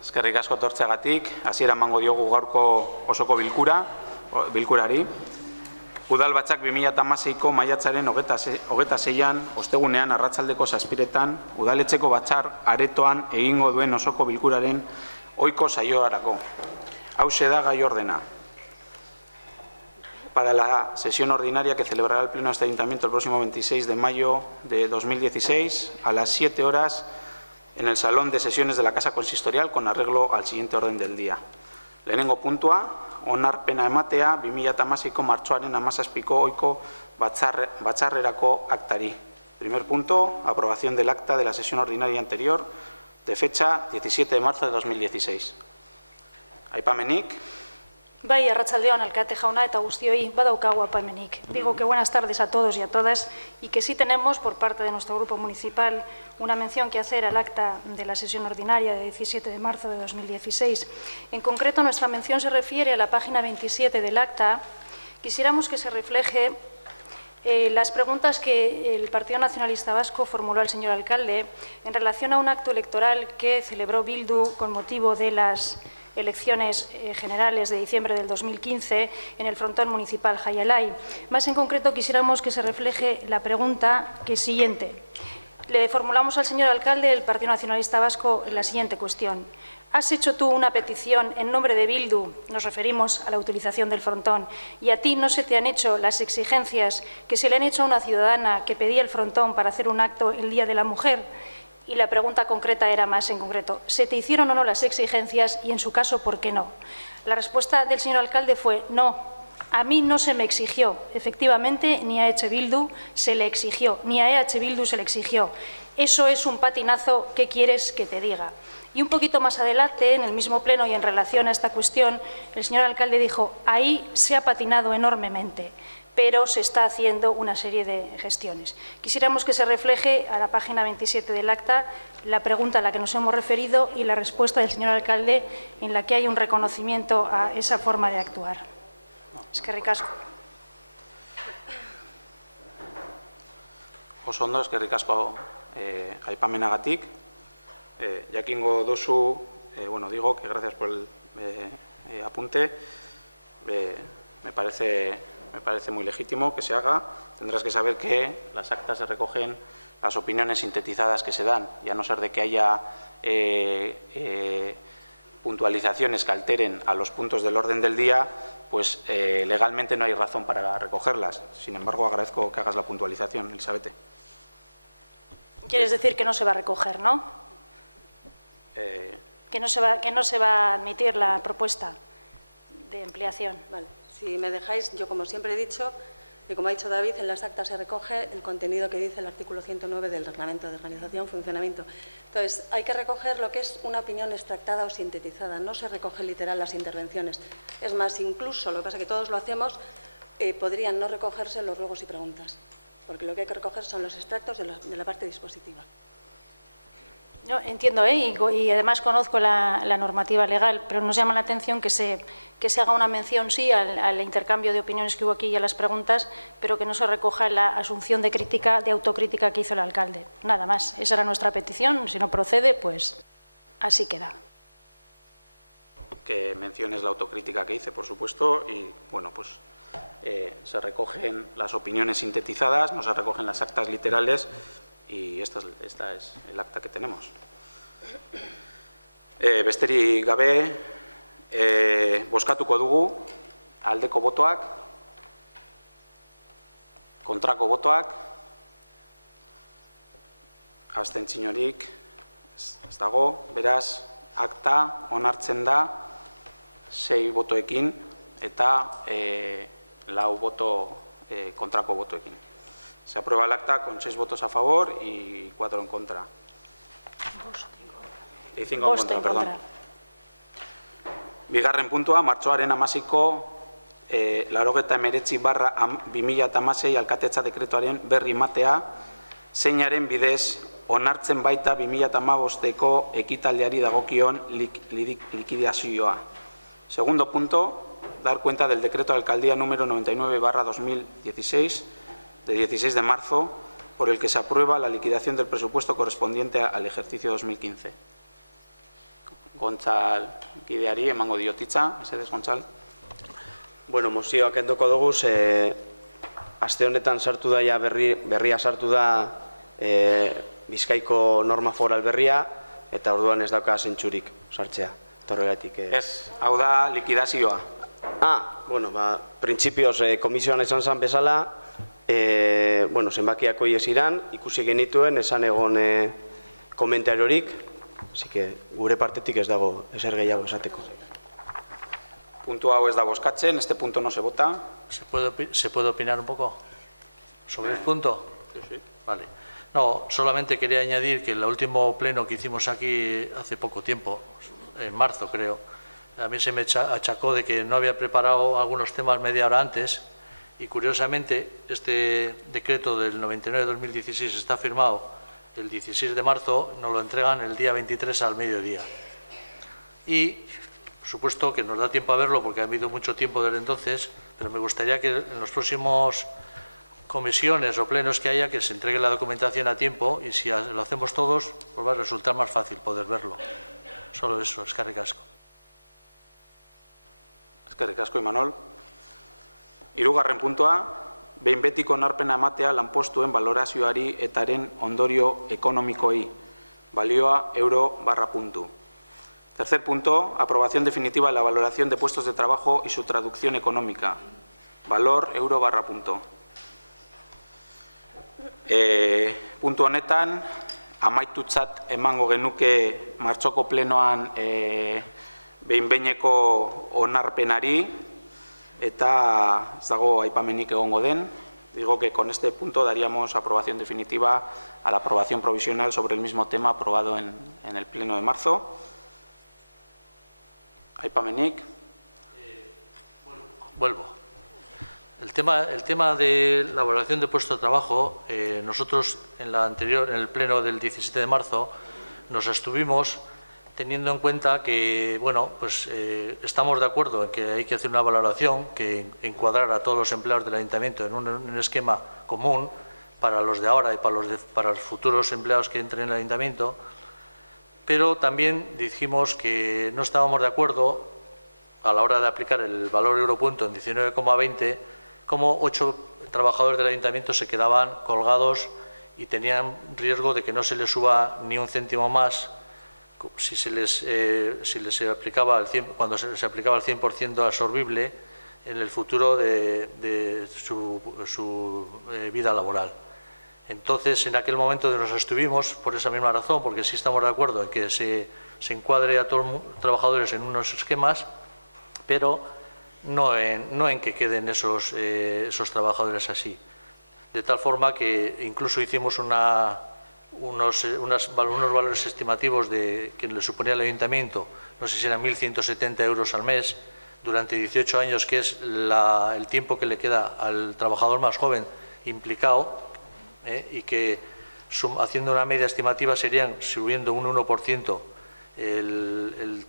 Eskerrik asko tortzeagatik, hasiera emango diogu gaurko osoko bilkurari. Udalbatzak 2016ko maiatzaren 26an, ostegunean arratsaldeko 7:00 udaletxeko batzar aretoan egingo duen osoko bilkuraren ohiko saioarako. Hauxe da gai ordena. Para la sesión ordinaria que celebrará el Pleno de este Ayuntamiento el próximo 26 de mayo de 2016 a las 7 horas en el Salón de Sesiones de la Casa Consistorial con arreglo al siguiente orden del día. Lehenengo puntua, onarpena ematea 2016ko martxoaren 17ko ohiko batzarrerako aktari. Primer punto, aprobación del acta de la sesión ordinaria anterior de fecha 17 de marzo de 2016. Aipamenik. Bai, arratsaldeon alkate jauna eta guztioi badaukagu aipamenik. Digo que buenas tardes a todos y a todas y que sí tenemos por parte de nuestro grupo municipal una mención que hacer al acta de la sesión ordinaria de 17 de marzo de 2016. En concreto, nuestra mención se refiere a la página 27 del acta. Quisiéramos que se refleje las preguntas que el Partido Nacionalista Vasco formuló al señor alcalde en relación a un acto electoral que celebró Bildu con motivo de las elecciones generales de diciembre del 2015 en el frontón municipal Jaialai. Más en concreto, quisiéramos que se refleje la pregunta que es siguiente. Le formulamos al señor alcalde del Partido Nacionalista Vasco la siguiente cuestión. ¿Has hecho tú una petición en nombre de Bildu, nos referimos a la utilización del frontón, y a ti no se te han hecho las exigencias que se le han hecho a una ciudadana que pedía el frontón para hacer un acto el Día de la Mujer? Y la pregunta concreta era más en concreto, ¿se te hicieron o no las exigencias y en su caso por qué no? La respuesta del señor alcalde fue no, a mí no se me exigió, efectivamente ni a EH Bildu se le exigió, ni a EH Bildu se le exigió. Eso es un patinazo, ¿qué quieres que te diga? Y un poquito más adelante, en el mismo pleno y en relación a esta cuestión, el señor alcalde dijo, ahí se ha patinado enormemente, pero se está haciendo una serie de gestiones. Quisiéramos que se refleje a la página 27 del acta la pregunta a la que nos hemos referido y la respuesta del señor alcalde en la que hay un reconocimiento a esa forma de actuar. Eskerrik asko. Oso ondo, eskerrik asko aipamenagatik. Jakingo duzu, digo que gracias por el apunte. Me parece muy legítimo que se haga. Tendrás que saber que las actas se recogen las opiniones sintetizadas que se dan, y a no ser de que haya puntualizaciones que alteren a los puntos del orden del día, pues legalmente no hay razón para recogerlas. Sin embargo, agradezco que hagas la puntualización, Elisabete. Quieres decir que no se va a recoger, ¿no? Que no se va a admitir la propuesta de ampliación. Vale. Si me dejáis, yo como siempre he dicho, y como ha dicho David, en las actas se recoge el contenido que dice el artículo 109 del Reglamento de Organización y Funcionamiento. Entonces, hay que recoger lo que es una opinión extractada o sintetizada, no se recoge literal las intervenciones. Es más, incluso, lo que pasa es que todos lo hacemos, podrían no recogerse los ruegos y preguntas, porque lo que hay que recoger son los extractos de la parte dispositiva. Yo entiendo, y además conozco la normativa legal, pero nos llama la atención que se haga una mención, sí, al intercambio de opiniones que hubo aquí y a las preguntas, pero que no se recoja la asunción de autocrítica que hizo el alcalde. Nada más. Esa era nuestra petición. Si no procede, pues así queda. Que menciones la autocrítica que hice, por supuesto, y bueno, pues se recogen las opiniones sintetizadas, no se recogen las actas literales. Y esta es el acta que tenemos. Besterik gabe, bozkatuko dugu, aldeko botoak, kontrako botoak, abstentziorik ez dago, beraz, akta onartzen da 6 botoekin eta 4 boto kontrako botoekin. Se aprueba el acta con 6 votos a favor y 4 en contra. Y 5 en contra, perdón. Bigarren puntua, martxoaren 16ko 89/2016 alkatetza dekretuaren berri ematea, zeinaren bidez onartzen baita 2015ko ekitaldiari dagokion likidazioa. Segundo punto, dar cuenta del decreto de alcaldía número 99/2016 de 16 de marzo, por el que se aprueba la liquidación del presupuesto correspondiente al ejercicio 2015. Gontzal gideari emango diotitza, mesedez Gontzal. Bueno, mozioak endoko dugu, aste honetan sartu da, berria sartu da Bizkaiko norma foral berria, eta orduan ez dauka zentzurik sartzea. Horregatik. Ez, hau da likidazioa. Bueno, printzipioz komisioan esan zan bezala, zenbakiako ies iran, ikusi genituen, esan egon komentariorik, así que gure partetik ez dago ezer gehiago esateko. Puntu hau ez da bozkatzen, este punto no se vota. ¿Se puede opinar un poco sobre el punto? Sí. Vale. No, solamente quería añadir que el último pleno que hicimos aquí hace poco tiempo, en marzo creo, a mí se me achacó de que no había preparado algunos temas media hora antes y curiosamente este decreto del 99-2016 está firmado el 16 de marzo, nos lo entregan el día 23 al mediodía. Y por supuesto que nos da tiempo a verlo porque ha habido mucho tiempo desde entonces, pero me gustaría que en los próximos comisiones o plenos que haya, que se entregue la documentación a tiempo y si lo hacemos todos, pues va a resultar más fácil poder verlo. Solo eso, eskerrik asko. Eskerrik asko, Imanol. 3. puntua, behin betiko onarpena ematea lanpostuen valorazioari etaren ondorio ekonomikoei, balioa euro/puntu. 3. punto, aprobación definitiva de la valoración de puestos de trabajo y su traducción económica, valor euro/punto. Puntu honetan, amaitutzat emango genuke martxoko plenoan behin-behineko onarpenari eta ez dago aipamenik egongo den. Digo que con este punto daríamos aprobación definitiva a la aprobación provisional sobre el mismo tema aprobado en el pleno de marzo. Aipamenik. Vuelvo. El tema de la valoración de puesto de trabajo, nosotros en el pleno del 17 de marzo nos abstuvimos teniendo en cuenta que, bueno, pues estamos de acuerdo en que hay que hacer una valoración que encuadrar a todos los empleados del ayuntamiento en un esquema común para los de ahora y para los futuros empleados que entren en el ayuntamiento, pero también dijimos que no estábamos de acuerdo a la hora de aplicar el valor europunto en 19,20, como 8 trabajadores del ayuntamiento se quedaban colgados y tenían riesgo de que no se les suba ni un céntimo más si se les aplicaba cuando se les aplicaba el 100% absorbible en el futuro de su vida laboral. Entonces, en aquel momento nos abstuvimos por esa misma razón, porque sí estamos de acuerdo en que se encuadre a todos los trabajadores en unos esquemas, pero no en que queden esos trabajadores así. De tal forma que incluso hicimos unos valores estimativos que le suponía al ayuntamiento, no sé si eran 1.170 euros al mes, durante 18 años, que es el tiempo que le queda al trabajador más joven implicado, y que haciendo una media estimativa serían, subiendo un 1%, el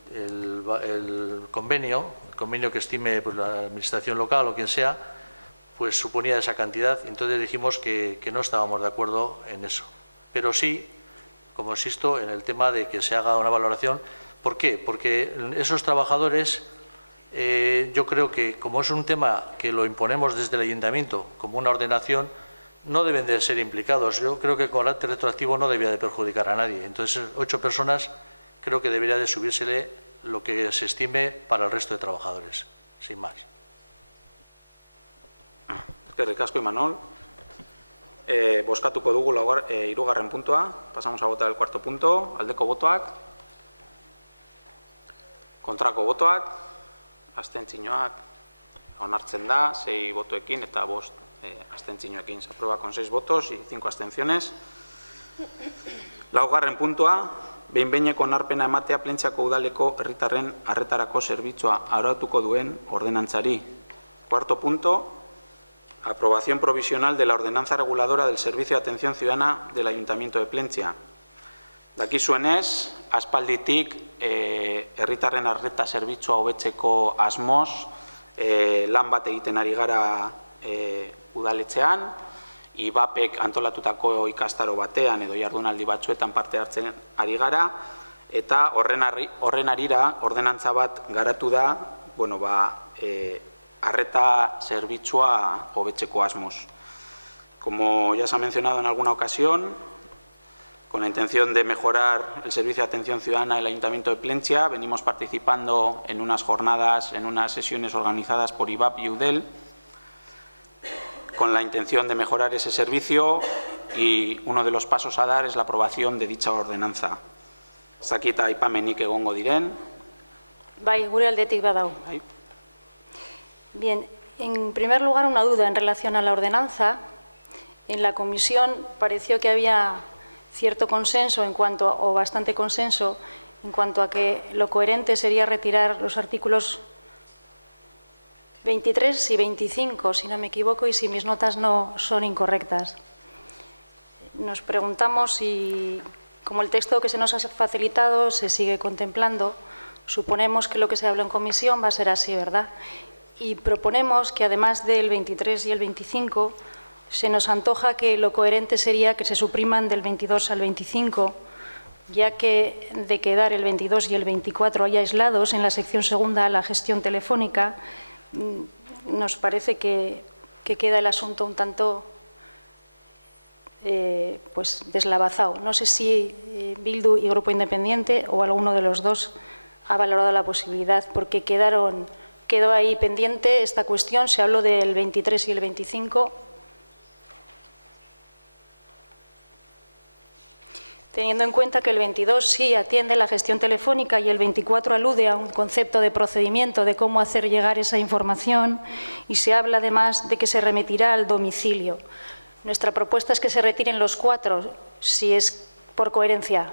convenio que estime pues, la administración local o quien sea, pues suponía esa cantidad. Entonces dijimos que no estábamos de acuerdo en eso. Pero sí, como insisto, en el tema de que se haga una valoración. ¿Por qué? Porque esos trabajadores, yo creo que como es un tema que lo imponemos desde el ayuntamiento como una ordenación, no deben de ser implicados. Yo creo que con carácter retroactivo no debía de perjudicar a nadie. Entonces, 8 personas creo que debería de subírsele lo que se estime para el resto de trabajadores, sin más. Eskerrik asko, Imanol. Bozkatuko dugu 3. puntua. Pasamos a votar el 4. punto. Aldeko botoak. Kontrako botoak. Abstentzioak. Onartzen da, 6 botoekin eta 5 abstentzioekin. Se aprueba con 6 votos y 5 abstenciones. 4. puntua. Behin-behineko onarpena ematea Plentziako udaleko herritarren arretarako zerbitzua arautuko duen ordenantzari. 4. punto. Aprobación provisional de la ordenanza reguladora del Servicio de Atención Ciudadana del Ayuntamiento de Plentzia. Dakizuenez, aspalditik herritarren arreta zerbitzua hobetzeko asmoz lan bat egiten ari gara udaletxean, IBAPek antolatutako ikastaro batean edo jardunaldi batzuetan parte hartzen ari gara, Eta horren arira, ordenantza bat garatu da, arreta zerbitzua hobetzeko asmoz. Como ya se ha mencionado en alguna ocasión, con la intención de mejorar el servicio de atención ciudadana del Ayuntamiento de Plentzia, venimos participando en unas jornadas, en unas sesiones organizadas por IVAP y UDEL, con la intención de mejorar ese servicio, y uno de los pasos a dar es la aprobación de dicha ordenanza. Zakita aipamenik egongo diren. Bai, gure aldetik badau. Bai. Bien, en primer lugar, una duda en relación a la ordenanza. En la comisión pareció que había cierto consenso o bastante consenso en cuanto a que lo coherente sería retirar los artículos 23 y 25, si no me equivoco, y si mis notas no son incorrectas. Nos preguntamos si, como el texto que se nos ha facilitado se sigue contemplando, suponemos que lo que se habló en comisión va a ser así, ¿verdad? Y proponemos que además del 23 y el 25, se nos antoja que lo coherente sería que se supriman del 22 al 25, ya que de quedar el 22 y el 24 ahí aislados en la sección segunda, la gestión telefónica, nos parece que queda el asunto un tanto deslavazado. No sé si Bildu y Grupo Independiente o alguno de los dos ha valorado la posibilidad, porque quedó ahí pendiente esta cuestión. Se habló del 23 y el 25. Teniendo en cuenta que el 22 sí atiende la gestión telefónica y el 24 alude a un concepto de procedimiento de cómo hacer llegar esa información, y se habla además de que se remitirá al domicilio. Nuestra propuesta es que se retiren los 4, si es por coherencia.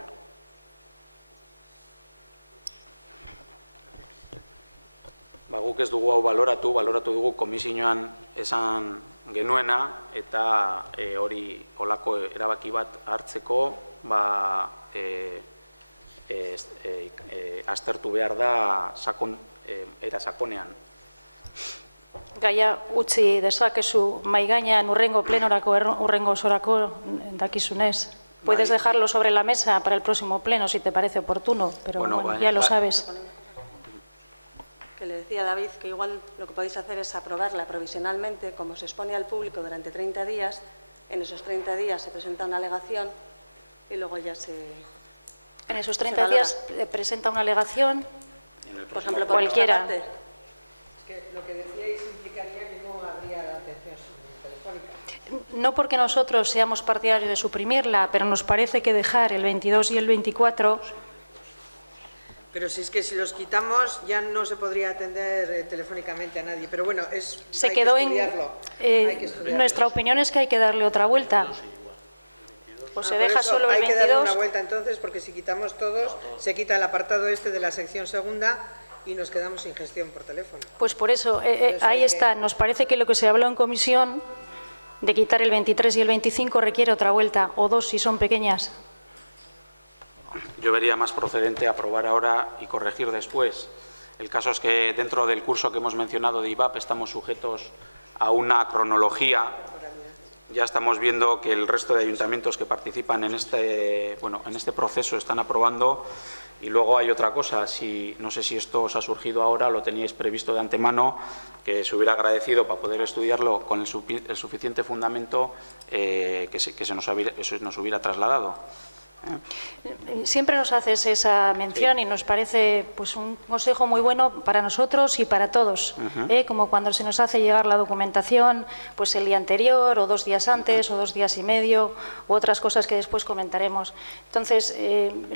Guk ez dugu hau baloratu dugu komisioan esan genuena, eta hori olako erabaki bat hartzeko aztertu behar da era sakonean. Gaia utzi dezakezu mahai gainean urrengo plenorako, urrengo osorako dakizunez. Puedes dejarlo sobre la mesa para el próximo pleno si te parece oportuno, pero bueno, ya lo sabes. Que le decía a David que igual lo que podéis hacer es aprobarla provisionalmente, como se expone al público durante 30 días, en esos 30 días se presenta una alegación y luego ya se... En esos 30 días presenta una alegación, por ejemplo, por cualquiera. parte. Es que lo que decíais implicaría que no habría atención telefónica. No porque nosotros seamos partidarios de suprimirla, pero nos parece que dejar el 22 y el 24... Pero si es que si los quitamos ya no se podría atender telefónicamente a nadie. Pero bueno, se quedó en... nuestra opinión es que hay que darle otra vuelta. Pues se deja solo el 22. Hay que darle una vuelta entonces, porque si quitamos todos, se quita el apartado este de la sección segunda y nos quedamos sin gestión por teléfono. Pues por eso, ahí está. Nos parece que lo que se habló en comisión de quitar el 23 y el 25 requiere otra vuelta, o 2 si son pequeñas. Yo vería más procedente aprobar ahora y corregir después. El caso es que dentro del curso que hemos mencionado de IVAP estamos sujetos a una cronología. Ya estamos viendo que el resto de ayuntamientos que participan en este proceso están aprobando. Y luego hay otra cosa, no sé si esto os ha surgido ahora, lo teníais previsto de antemano, que se hubiera agradecido para poder estudiarlo con el suficiente fundamento que se nos hubiera trasladado. Siempre nos haces esa mención, sí, y nos parece pues un consejo muy bueno para nosotros y para todos, como cuando se nos hace llegar la documentación pues el día anterior o 2 días antes o 2 días y medio u otras cosas que después comentaremos. Entonces,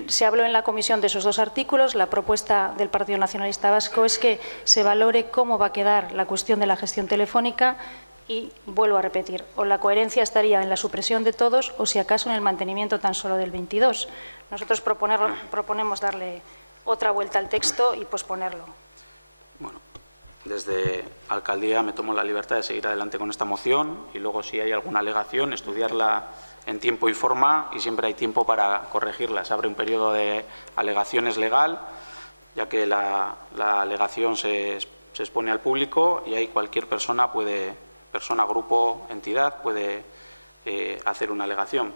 se habló en la comisión de esos 2 artículos. La propuesta del Partido Nacionalista Vasco es que se valore cómo va a quedar la cuestión de la gestión telefónica. Y vuelvo a repetir, o la coherencia estaría en la supresión de todos o si acaso en el mantenimiento tan solo del 22. Nosotros proponemos darle otra vuelta al texto y posponerlo. Bueno, desde Alcaldía me tomo la libertad de seguir adelante con esta moción y luego si hay alguna alegación estudiarla en tiempo y forma, y siempre hay tiempo para corregirla. Se abre un periodo de alegaciones legal, ya que la alegación se expone al público y ahí cualquier persona, grupo, entidad, puede hacer una alegación.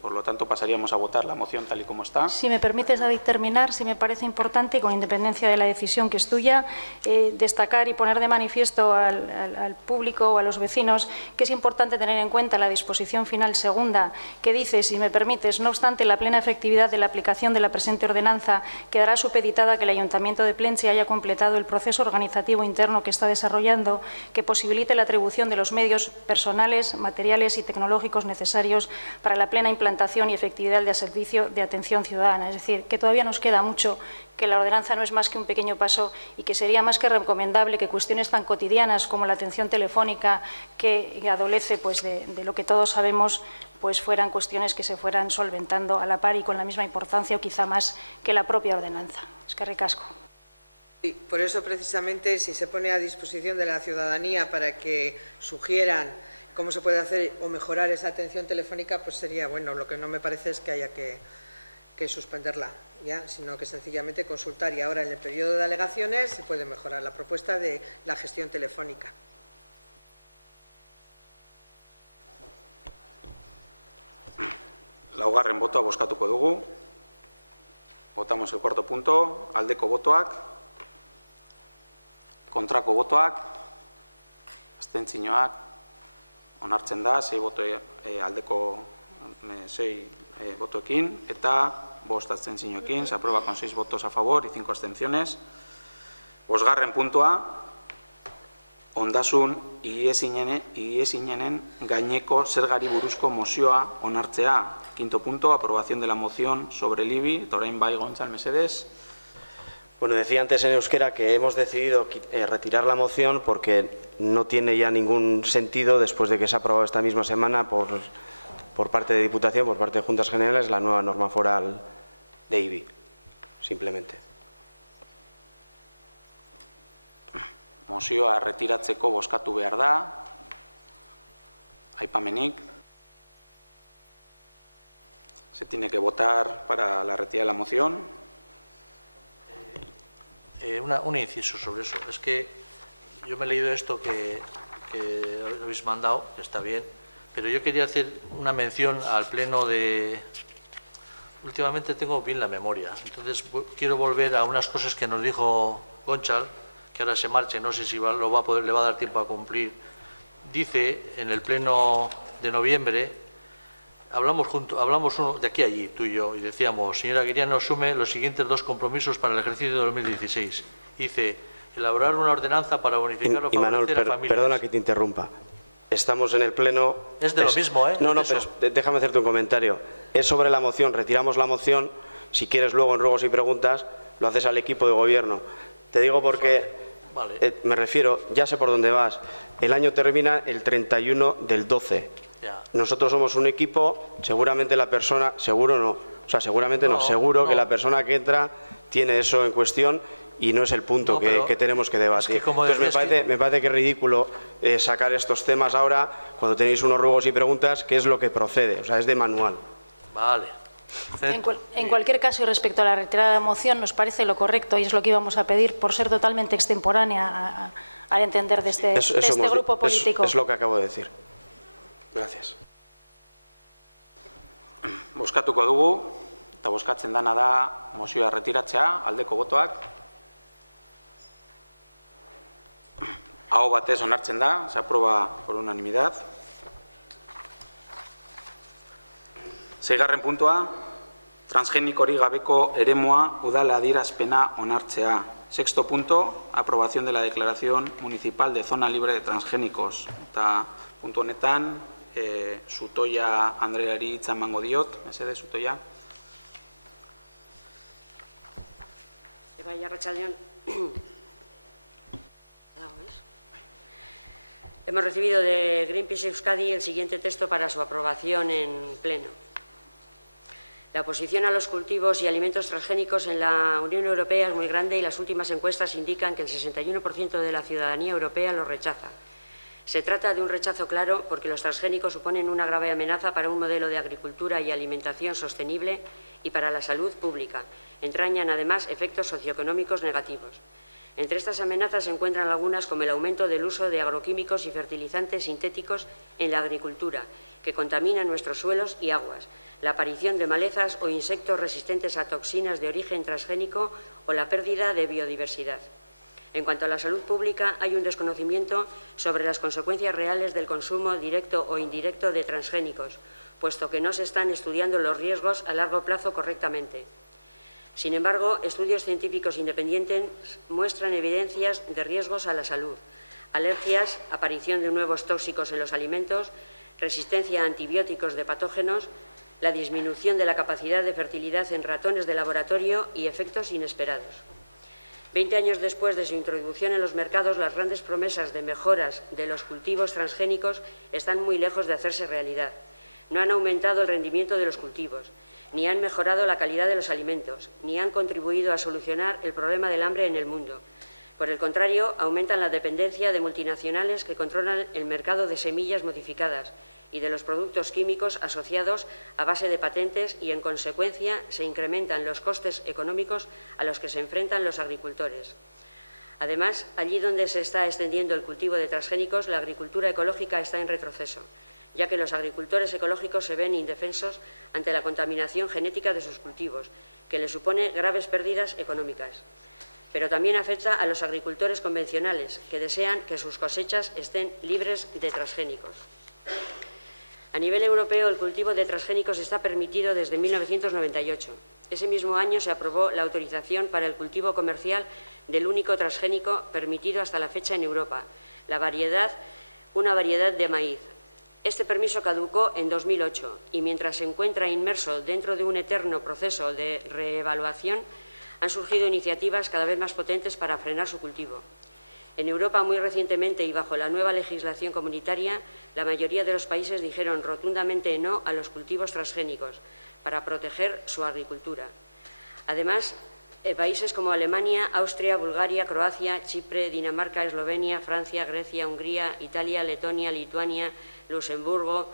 Por lo tanto, pasaríamos a votar la moción tal y como está. Si me permites, David, terminar, si me parece importante, con independencia de la decisión que es tuya, destacar y poner de manifiesto al público o a los vecinos que es importante tener en cuenta la disposición final segunda, que dice, si me permites, no obstante la plena efectividad de la aplicación de la presente ordenanza, quedará supeditada a que el Ayuntamiento de Plentzia haya completado el proceso organizativo interno que está desarrollando, que posibilite la atribución de los medios personales, materiales y tecnológicos necesarios para la plena implantación y efectividad del servicio de atención ciudadana. Es decir, que todavía nos queda mucho, que la ordenanza no es más que un pequeño paso y que sería más que recomendable que cuestiones tan cotidianas como la atención telefónica, que adolece pues, de lo que todos sabemos, pues fueran cuestiones que se fueran solventando a la par y con la misma importancia o quizá más que la propia ordenanza. Eskerrik asko. Y por eso, precisamente, si se pone a disposición de la ciudadanía para que sugieran cómo se puede hacer o mejorar esa atención telefónica, pues sería bueno. Lo que no me parece es que haya que suspenderla, ya, sino que sencillamente consultar. Y ahora, en el periodo de alegaciones, se puede mejorar la propuesta de la gestión telefónica. Laugarren botoa bozkatuko dugu. Votamos el cuarto punto. Aldeko botoak. Kontrako botoak. Abstentzioak. Onartzen da, 6 boto aldeko 6 botoekin, eta 5 abstentzioekin, se aprueba con 6 votos a favor y 5 abstenciones. Bosgarren puntua, ondasun ihiesinenen gaineko zergari buruzko mozioa onartzea. Quinto punto, aprobación de la moción sobre el IBI. Orain bai, Gontzal, mesedez. Bueno, decía antes en euskera que hemos decidido retirar la moción porque no tiene ya ningún sentido después de que se ha aprobado esta misma semana por parte de Diputación, por parte de Juntas Generales, la nueva norma foral de IBI, simplemente. Mozioa retiratzeko bozkatu behar da. Aipamenik. Se tiene que votar para la retirada de la moción. Un inciso sobre eso. Es que yo me he leído esto que habéis mandado, que está bien, pero yo quería hacer una mención al pleno de... Últimamente tengo bien la memoria, entonces quiero volver a unas cosas que nos dijo Gontzal, que ahora se marche, no sé si le va a dar tiempo a cumplir. Dice en el pleno de noviembre, hablamos uno de aquí a allí, tú y yo, y decíamos, señora Guiriano, asume los siguientes 2 compromisos para el ejercicio de 2016. Dice, elaborar una ordenanza para bonificar o favorecer a familias. Perdona que te interrumpa. Estamos en el pleno... Es de lo mismo, ¿eh? No, pero déjame hacerte un comentario. Es sobre la moción, retiramos la moción. Si quieres luego en ruegos y preguntas, lo haces al equipo de gobierno. Te digo porque, vale. Me refiero, ya sé por dónde vas. El año termina el 31 del 12. Ya. Nosotros somos un equipo, seguramente la persona, seguro no, o sea, seguramente no, seguro que la persona que entra tiene eso en cuestión y no es el punto que tenemos que debatir. Es que como entonces me parece que es ridículo sacar estos temas ahora cuando tenéis unos ruegos y preguntas, que es lo que procede, o sea, es de manual. Vale. En cualquier caso, y respecto a la retirada de la moción, nos parece lo correcto y es lo que íbamos a pedir por ser totalmente extemporánea al entender de este grupo político. Es lo que acabo de decir. Gracias. Bozkatuko dugu, eta bozkatzen dana da mozioa retiratzea, aldeko botoak. Aho batez onartzen da, se aprueba por unanimidad. 6. puntua, transgenikorik gabeko eremua udal adierazpena onartzea. 6. punto, aprobación de la declaración municipal de zona libre de transgénicos. Eta puntu honetan, Zutoia Andreari hitza emango diot, mesedez, Zutoia. Bai, arratsaldeon. Hemos recibido de Greenpeace Euskadi el siguiente texto para su aprobación en pleno. La oposición a los cultivos y alimentos transgénicos en la Unión Europea es muy grande y las últimas encuestas indican que el 61% de la ciudadanía europea los rechaza. Se trata de un rechazo claro porque los transgénicos suponen una grave amenaza para un modelo de agricultura y alimentación sostenible y para la salud pública. Entrañan, además, efectos socioeconómicos negativos. Entre estas amenazas se encuentran algunas como el aumento del uso de agroquímicos y fertilizantes sintéticos en la agricultura, que contaminan nuestros suelos y aguas, la aparición de malezas o insectos resistentes a toxinas de origen transgénico o la pérdida de biodiversidad. En cuanto a la salud pública, hay un desconocimiento sobre las consecuencias reales del consumo directo o indirecto de transgénicos, puesto que no se están estudiando los riesgos a largo plazo correctamente. Sin embargo, estudios científicos independientes muestran evidencias de riesgos a la salud, alergias, aparición de nuevos tóxicos en los alimentos, resistencia a antibióticos de patógenos, la disminución de la capacidad de fertilidad en ratones de laboratorio y efectos inesperados. 20 años después de su introducción en los mercados, las grandes promesas de mejoras de los cultivos transgénicos están muy lejos de hacerse realidad. No han aumentado el rendimiento de los cultivos, ni han mejorado la calidad de los alimentos, ni han contribuido a solucionar el problema del hambre en el mundo. Por el contrario, aumentan la dependencia de multinacionales que controlan el mercado de semillas modificadas y de los productos químicos asociados a base de patentes y, en consecuencia, se incrementan los costes económicos a los que se enfrentan los agricultores. Además, allí donde se está extendiendo el cultivo de transgénicos, la agricultura ecológica está en retroceso, ya que los agricultores ecológicos se ven indefensos ante la contaminación genética de sus cultivos, que les supone graves pérdidas económicas. Pero también afecta a los agricultores convencionales, que desean que sus cosechas estén libres de transgénicos. A nivel europeo, el cultivo de transgénicos está permitido desde 1998. Ese mismo año se aprobó la autorización para el cultivo comercial del único transgénico permitido hasta la fecha en Europa, una variedad de maíz. Este permiso caducó en 2008 y, mientras se encuentra inmerso dentro de un eterno proceso de reevaluación, han surgido iniciativas cada vez más potentes para frenar su cultivo. En Europa, muy recientemente y bajo la nueva legislación comunitaria, la mayoría de los países dijeron rotundamente no a los cultivos transgénicos para proteger su agricultura. Además, países como Alemania, Austria, Bulgaria, Croacia, Chipre, Dinamarca, Eslovenia, Francia, Grecia, Hungría, Italia, Letonia, Lituania, Luxemburgo,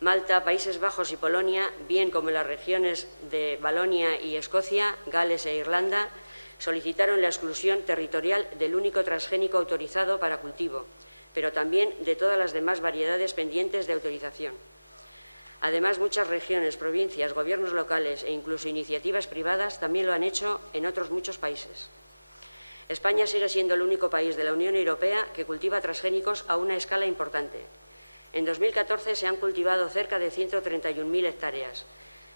Malta, Países Bajos y Polonia, bien como las regiones de Valonia y Escocia, Gales e Irlanda, solicitaron la exclusión territorial del único transgénico autorizado para cultivo, pero también de todas las demás variedades pendientes de autorización. Además, muchas regiones, provincias, gobiernos locales e incluso iniciativas privadas también lo han hecho en otros muchos países. España sigue siendo el único país de la Unión Europea que cultiva transgénicos a una escala importante. En 2014 se han cultivado cerca de 131.000 hectáreas,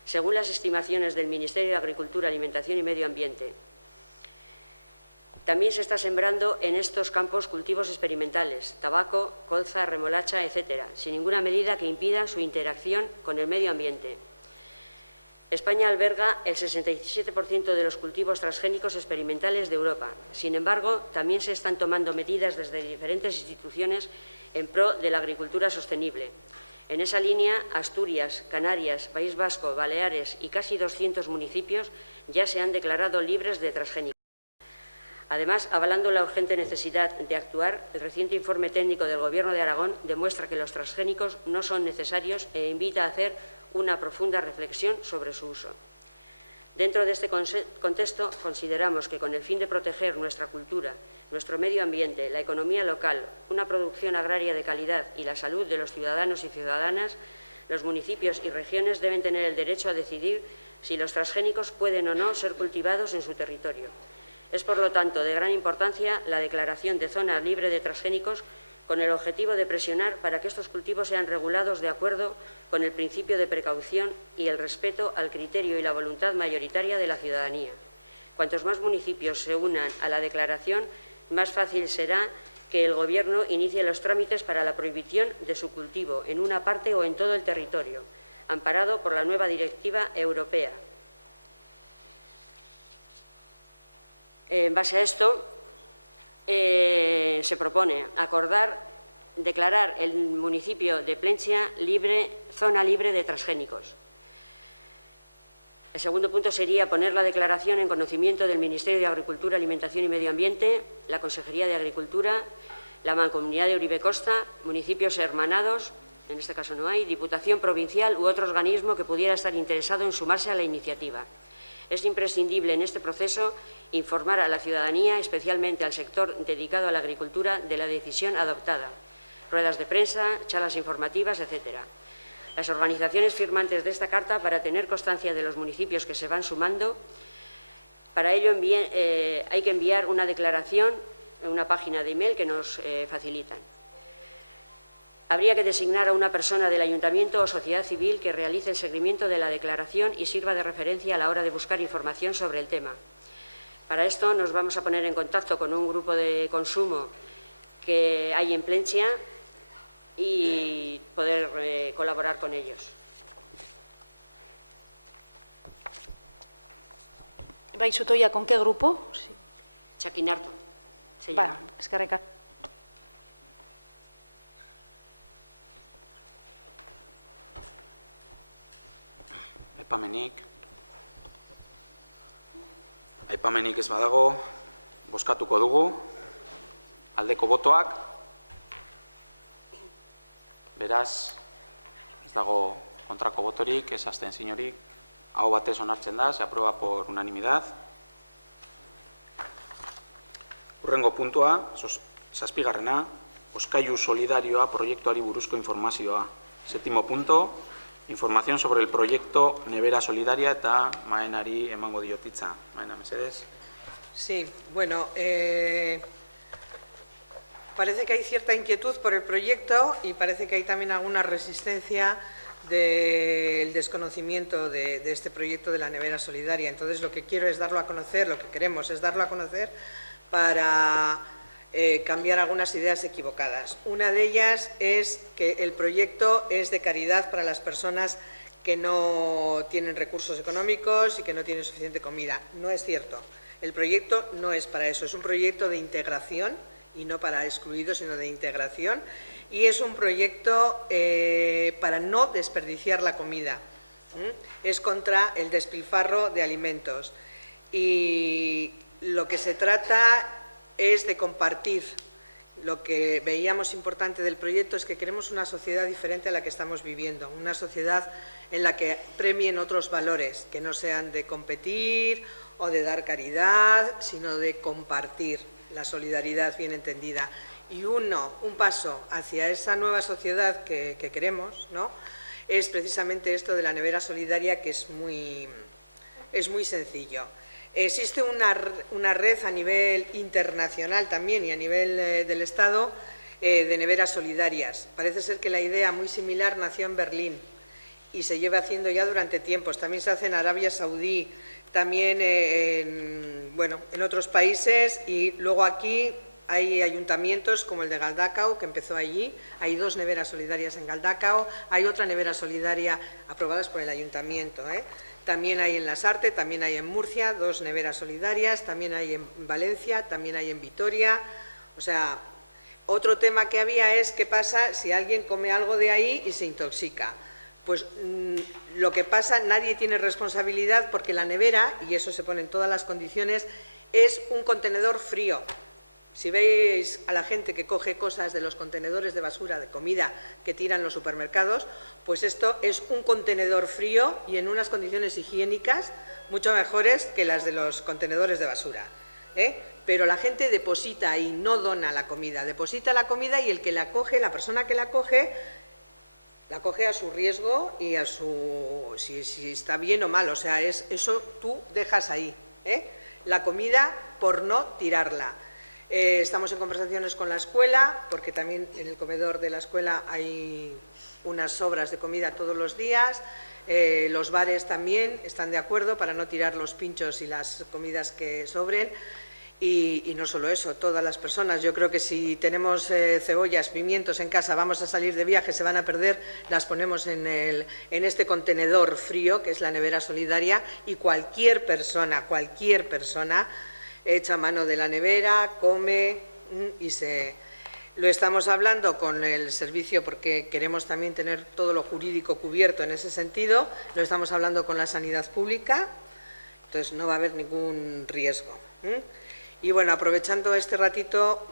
según las estimaciones del Ministerio de Agricultura, Alimentación y Medio Ambiente. También se está sembrando en estos campos cultivos experimentales, tabaco, colza, remolacha, etcétera, sin ninguna medida que impida su interacción con el medio ambiente. España alberga el 67% de los cultivos transgénicos experimentales de Europa. Sin embargo, también se están tomando medidas desde diferentes instituciones en pro de la agricultura sostenible. En esa línea, Asturias, Canarias, País Vasco, Baleares y casi 200 municipios ya se han declarado libres de transgénicos. Además, avalando la urgente necesidad de actuar, el reciente informe técnico del Gobierno de Aragón demuestra que los transgénicos no son necesarios e invita a hacer una profunda reflexión sobre su uso. Dentro de este contexto, consideramos que con el fin de proteger nuestra cultura, nuestro medio ambiente, la economía local, una producción agraria de calidad y la salud de los ciudadanos y ciudadanas, los municipios y regiones deben tener el derecho a decidir si los transgénicos pueden o no ser cultivados en su territorio. Es, por lo tanto, de gran importancia la declaración de zona libre de transgénicos con el objetivo de presionar para que estos cultivos sean regulados de acuerdo con el principio de precaución y el respeto al criterio y la voluntad mayoritaria de la ciudadanía. Cuantos más municipios se unan a la declaración, más fácil será que el Gobierno inicie los trámites para la prohibición de su cultivo en una parte o en todo el territorio, amparado por la nueva Directiva Europea. En base a esto, se propone declarar el municipio de Plentzia zona libre de transgénicos. El segundo punto sería poner la declaración en conocimiento del Ministerio de Agricultura, Alimentación y Medio Ambiente, la Consejería de Agricultura, la Mancomunidad de Uribe Costa, municipios hermanados, en este caso no hay, Diputación Provincial u otro organismo que pudiera estar interesado en sumarse a la iniciativa. Es imprescindible en este proceso informar a la ciudadanía, especialmente al sector dedicado a la agricultura, de la decisión adoptada. Ruedas de prensa, charlas informativas, etc. Las organizaciones firmantes de esta carta, para tener constancia de los municipios que se van sumando, para ello hay que enviar una declaración en una página de email que nos facilitan. Habría que designar a una persona del Ayuntamiento o sociedad civil que realice el seguimiento de la declaración y sirva de referencia a la hora de buscar información sobre el tema. Para esto nos vamos a poner en contacto con un grupo de consumo que hay en Plentzia y poder colaborar con ellos. ¿Vais Utoya con qué grupo? Sí. Chaquinarto se llama. Bueno, es que reca... Aipamenik ez badago, bozkatuko dugu, aldeko botoak, beraz, ez dago kontrako botorik, ez abstentziorik, aho batez onartzen da, se aprueba por unanimidad. Hurrengo puntua, zazpigarrena, Oskailu Solidarioa proiektuari buruzko informazioa. Séptimo punto, información sobre el proyecto Nevera Solidaria eta Maenari emango diotitza. Maena, mesedez. Sí, bueno, parece que hay cierta inquietud por el proyecto y parece que hay también alguna resistencia del desconocimiento de este proyecto de la Nevera Solidaria. Entonces, lo que quiero es darlo a conocer, lo que queremos es darlo a conocer para cambiar algunas ideas equivocadas. Una de ellas es que el proyecto es de caridad para las personas que no tienen recursos económicos y que no tienen suficiente comida. No es cierto. El proyecto no es para eso. Es un proyecto de integración y no para excluidos, sino de integración. Y es un proyecto para no desperdiciar la comida. Es contra el despilfarro de alimentos. Y lo que se trata es de compartir. Lo que veíamos importante del proyecto es que queremos una sociedad diferente a la que estamos viviendo, una sociedad en la que premien otros valores, que no sean de competir o de dar caridad, sino de compartir, la solidaridad bien entendida. Y un paso hacia esa nueva sociedad que queremos, ¿no?, es precisamente esto de la nevera solidaria, que es muy sencillo. Existe una red a nivel internacional también y a nivel del Estado de neveras solidarias. Parece ser que la idea muy similar nació en Berlín y se lleva haciendo ya durante tiempos. También se hace en Arabia Saudí, también en otros países, y luego aquí hay ayuntamientos como el de Galdakao, que empezó allí. Hay 2 neveras solidarias en Galdakao, hay otra nevera solidaria aprobadas por el ayuntamiento, También hay en Lasarte, también hay en Murcia 2 neveras solidarias, también hay en Valencia, también hay en Vitoria. O sea, otro tema que había es qué pasa si alguien come algo de ahí y se intoxica. Pues lo que pasa, nadie tiene responsabilidad, porque la nevera, y eso se pone en todas las condiciones, es un contenedor frío. Si veis a la gente que coge cosas de los contenedores de basura, de comida que tiran los supermercados, pues esto es un contenedor frío y en unas condiciones higiénicas mucho mejores que las de los contenedores de basura. Pero la gente deposita ahí, no dona la comida, deposita la comida, y el que la coge, la persona que la coge a su riesgo y a su si está bien o mal. O sea, eso tú dejas ahí, la comida por no tirarla. Estamos en conversaciones con la escuela, porque también en el comedor de la escuela hay unas sobras de comida todos los días. Los bares también están de acuerdo para no tirar los pinchos y las comidas que sobren. Y no solo eso, todas las personas. Yo creo que si tenemos cebollas, pimientos en casa, vamos a salir de viaje, se van a perder, las ponemos en este contenedor frío, que es la nevera solidaria, y cualquier persona echa mano de la nevera, come y lo estamos hablando con el servicio, porque queremos también tener todo lo jurídico cubierto en ese sentido. Lo estamos hablando con la sanidad pública, entonces no va a haber ningún riesgo. Y bueno, aprovechando este ratito,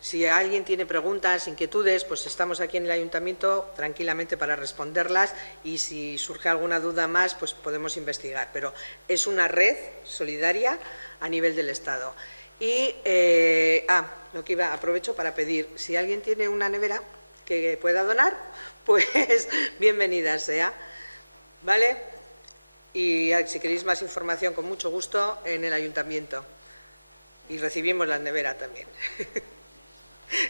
Si alguien tiene preguntas, inquietudes, pues estamos aquí en el Ayuntamiento tranquilamente para responderlas y si surge alguna duda más, pues podemos investigar. Pero es una red solidaria a nivel del Estado. Y lo que aprovecho para pedir, si alguien tiene una nevera que pueda donar, pues bienvenida sea, ¿vale? Y si queréis más información, con mucho gusto, en el Ayuntamiento. Y recibimos la nevera también.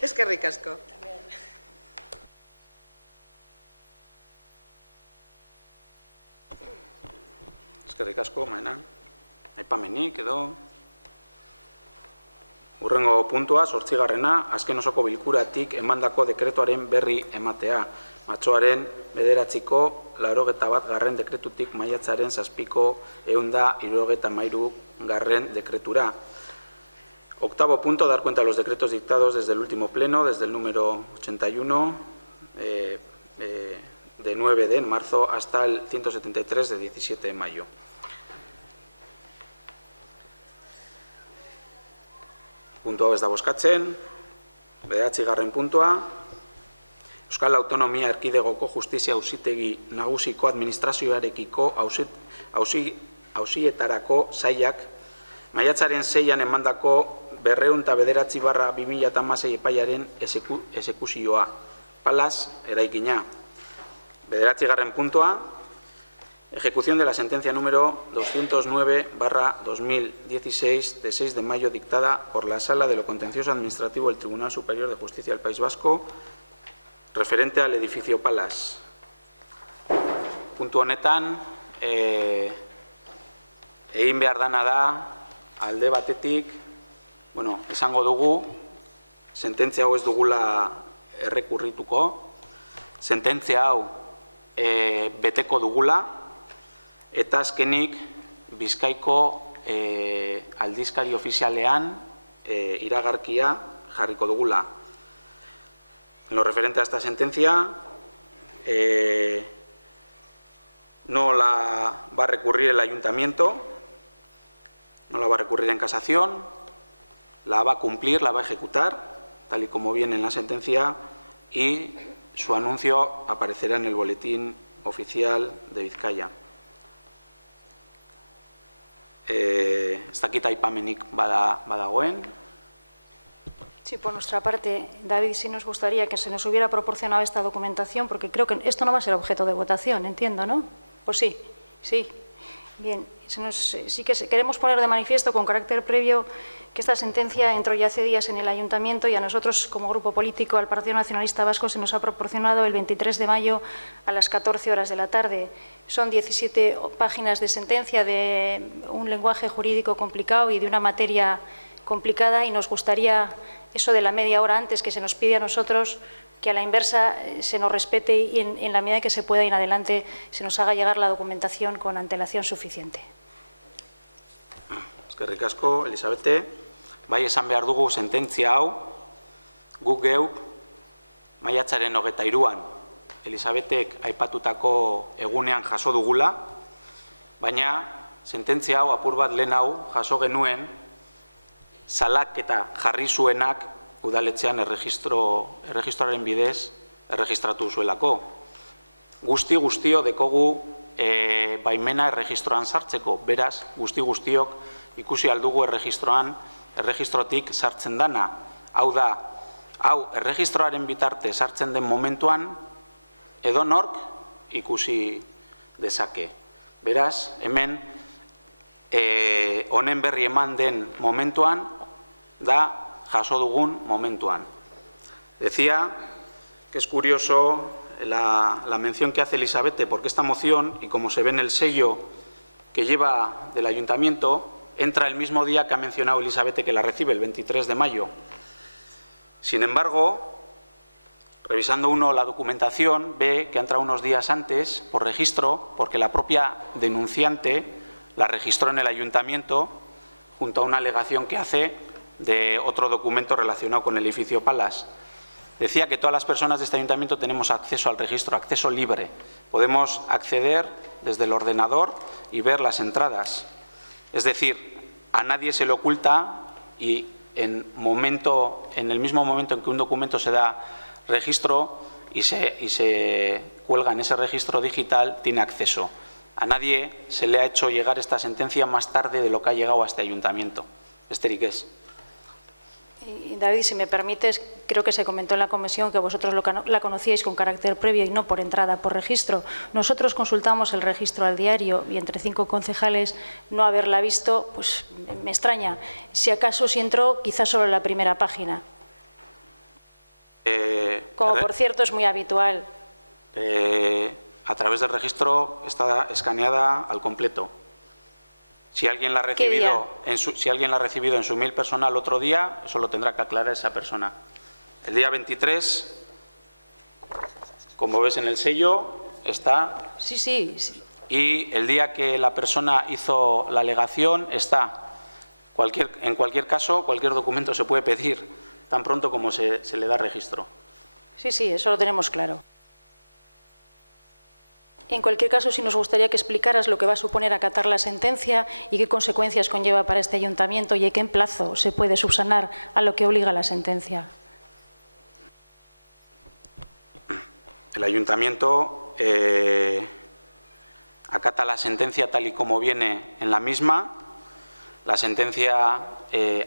Es que ricasco. Eskerrik asko, Maena. Aipamenik edo. Hurrengo puntua, 8. Azken osoko bilkuratik emandako dekretuaren berri ematea. Matxoaren 9ko 81. dekretutik maiatzaren 7ko 173. dekretura. 8. punto, dar cuenta de los decretos dictados desde el último pleno, desde el número 81 de 9 de marzo hasta el 173 de 17 de mayo. Puntu hau ez da bozkatzen. 9. puntua. Euskal Autonomia Erkidegoko Justizia Auzitegi Nagusiko Administrazioarekiko auzietarako sailak maiatzaren 6an emandako 209/2016 epaiaren exekuzioa. Palas eraikina. 9. puntua. Ejecución de la sentencia número 209/2016 de 6 de mayo dictada por la Sala de lo Contencioso Administrativo del Tribunal Superior de Justicia del País Vasco referente al edificio Palas. Puntu honetan, egin behar dana da, alde batetik, esango dugu, sententzia hau ez dugula errekurrituko, sententzia hau beteko dugula, eta azkenik Bizkaiko aldizkari ofizialean iragarkia jarriko dugula. En lo referente a esta sentencia, no la va a recurrir el Ayuntamiento, no la va a recurrir en casación, la va a cumplir, la va a ejecutar, tal y como viene en la sentencia, y su anuncio aparecerá en el boletín oficial de Vizcaya. Ez dakit aipamenik badagoen. Sí, por nuestra parte, David, sí nos gustaría que se nos hubiera proporcionado esta documentación, porque creo que esto no va a ser objeto de votación, entiendo, ¿no? Pues sí, sí. Bien, sí que queremos poner de manifiesto con carácter previo que esta sentencia entró ya hace días en el Ayuntamiento y a nosotros, como grupo político, al Partido Nacionalista Vasco, se nos ha proporcionado el 23 de mayo a las 14 horas de la tarde. Son 17 páginas de sentencia de un lenguaje jurídico complicado y de una materia complicada, y nos gustaría eso de la media hora antes que se nos pide a nosotros, que a la inversa se nos respete y en la medida que se pueda y en adelante se nos haga llegar la documentación con antelación suficiente. Eskerrik asko, Elisabete. Bai, esan behar dugu sententzia hau, guk geuk maiatzaren 23an Elisabetek aipatutako egunean jaso dugula, baina sententzia hau apur bat lehen hau jaso genuen salaketa jarri zuenak udaletxean erregistroaren bidez erregistratu zuelako. Guztio dekogu baimena erregistroan sartzeko, beraz guztiok ikusi aldugu erregistrotik sartzen dana. Hau da, erregistroaren bitarte sartzen den momentuan edonork ikusi dezake. Beraz, hemen honen berri eman den momentuan da jaso dugun momentuan. Decía que es curioso la mención que hace Elisabete, porque esta moción, y como se ve en el sello que lleva del Ayuntamiento, entra el mismo día que ha mencionado Elisabete que la recibe, el 23 de mayo. Sin embargo, revisando uno la documentación, ve que ha entrado unos días antes por registro, porque la propia denunciante la registró en el Ayuntamiento junto a una alegación que hace de otro documento relacionado con el edificio Palas. Decía que todas las personas de este Ayuntamiento tenemos acceso al registro, acceso libre. Podemos acceder desde el ordenador y ver las entradas. Es decir, a nadie se le oculta y en el mismo momento en que un documento se da registro y se cuelga en ese registro digital, tiene acceso. A nadie se le ha hecho llegar esta sentencia más tarde de lo que ha llegado a este ayuntamiento. Besterik ez. Y David, si me permites, creo que se comentó en la comisión que vosotros la conocíais con carácter previo y no por entrada, por registro. Nosotros consultamos el registro al diario y entre 5 concejales no haberla visto, pues me extraña. Si acaso si entró, quizás solo en la primera página. Como por cierto es muy habitual. A través del registro está escaneada al completo. Si alguien la ha recibido en su mail personal otro día, eso lo tendrá que aclarar esa persona. El día 23, como ves en el sello, está. Sí. Y el día que la persona hizo la alegación está. En cualquier caso, cualquier documento se puede pedir tan pronto como se le da registro. Sí, eso lo tenemos claro. En cualquier caso, sí nos gustaría que explicaras lo que va a suponer acatar la sentencia y qué consecuencias conlleva para este ayuntamiento y en qué plazo se puede subsanar a lo que obliga la sentencia. El ayuntamiento acata la sentencia tal y como viene en la misma. La sentencia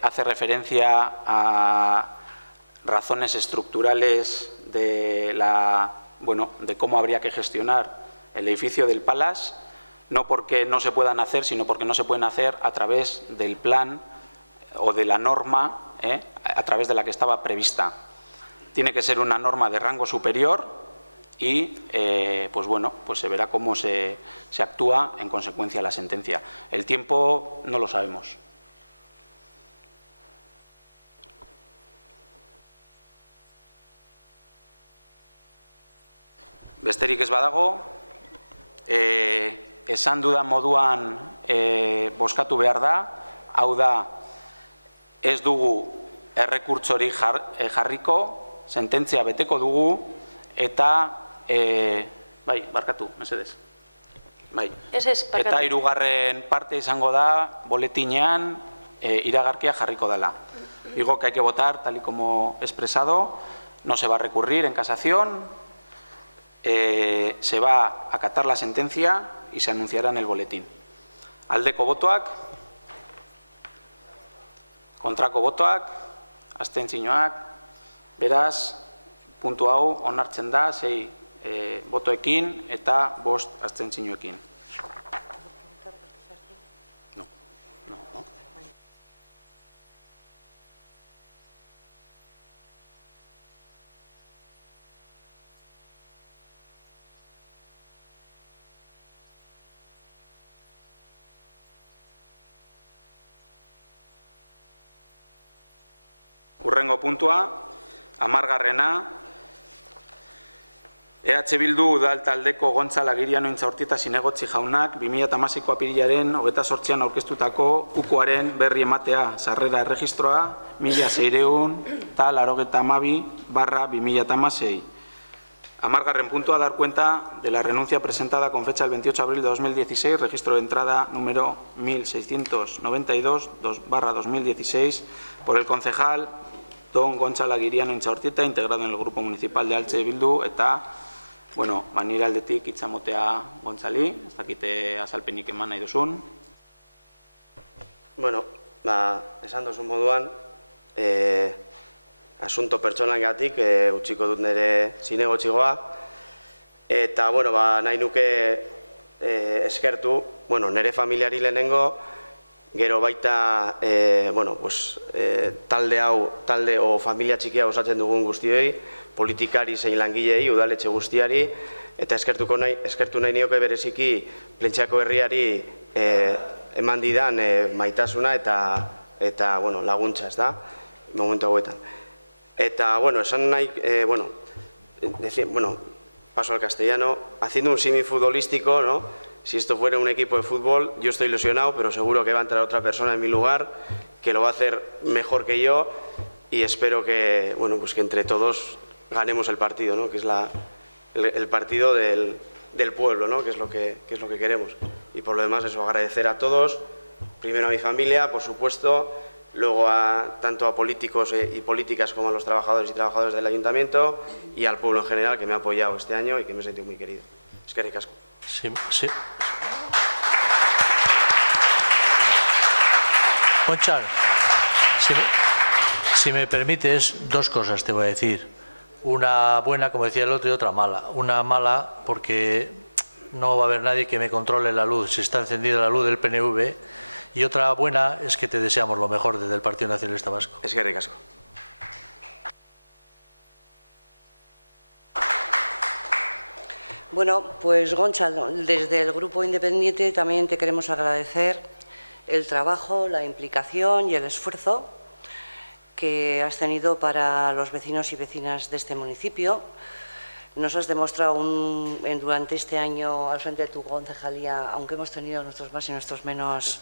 hace referencia a razones estructurales de cómo habría que gestionar el edificio del Palace, no porque no se puedan hacer, sino porque no se pueden hacer a través del plan o de la norma a través de la que estaba prevista. Tiene que ser una norma de rango superior y pues se verá cómo se actúa en consecuencia de la sentencia. El tiempo no lo sabemos. Besterik ez badago, esan dudan moduan bozkatu behar da, hau da, ez dugu errekurtsori jarriko, sententzia beteko dugu, eta, barkatu, mesedez. Eta hirugarren parte izango da, boletinean, iragarkia jarriko dela. Digo que hay que votar tal y como expresado, no se va a recurrir en casación. Se va a acatar la sentencia y se anunciará en el boletín. Aldeko botoak, kontrako botoak, abstentzioak, beraz, puntu hau onartzen da 6 botoekin eta 5 abstentzioekin. No. Hurrengo puntua, 10. EH Bildu udal taldeko Gontzal Agiriano Intxaurtieta Zinegotzi jaunak 2016ko apirilaren 28an aurkeztutako ukuaren berri ematea sarrera erregistroa 1692/2016. 10. puntua, dar cuenta de la renuncia presentada con fecha el 28 de abril de 2016, registro de entrada número 1692/2016, por el concejal don Gontzal Agiriano Intxaurtieta, integrado en el grupo municipal de EH Bildu, eta, nire aldetik hitza motea Gontzali, ez dakite azalpenik eman nahi duzun. Esan duzun moduan, asunto pertsonengatik utziko dut nire zinegotzigoa, eta, nahi nuke eskertu, nire familiari lehenengo, gero baita, talde o familia txikia osatzen dugun guztioi, politikari zein langilei, udaletxe guztiari, eta eskertu nahi nioke bereziki Plentziako herriari eman didan maitasuna eta laguntza, ez da, momentu hauetan. Eta, esan nahi, paso al castellano, haciendo un símil futbolístico, ¿no? Si esto fuera un equipo de fútbol, yo estoy ilusionado, pero seguro que va a entrar otra persona en mi lugar, que lo va a hacer mejor que yo, y espero que, que entre todos ganemos el partido, ¿no? Que es el partido del pueblo, ¿no? Que es lo que queremos. Y por lo demás, eso, agradecer a todos, primero a mi familia, por supuesto, luego tanto a políticos y políticas como a los trabajadores y trabajadoras del Ayuntamiento y al pueblo en general que me ha apoyado este año y que me he sentido muy querido. Eskerrik asko. Sí. Gonchal, si me permites, dos cosas te voy a decir. Una buena, como decía el otro, y otra mala. Una mala porque no va a haber nadie que me controle la luz, si está encendida la luz del PNV. Y otra buena es que te deseamos lo mejor desde el Partido Nacionalista Vasco. Eskerrik asko. Bueno, pues Gonchal, desde el Grupo Independiente también te queremos agradecer el trabajo, la implicación y el esfuerzo que has tenido para los vecinos y vecinas de este municipio. Nos has demostrado durante este año al frente de tu concejalía, aunque hemos tenido nuestros más y nuestros menos,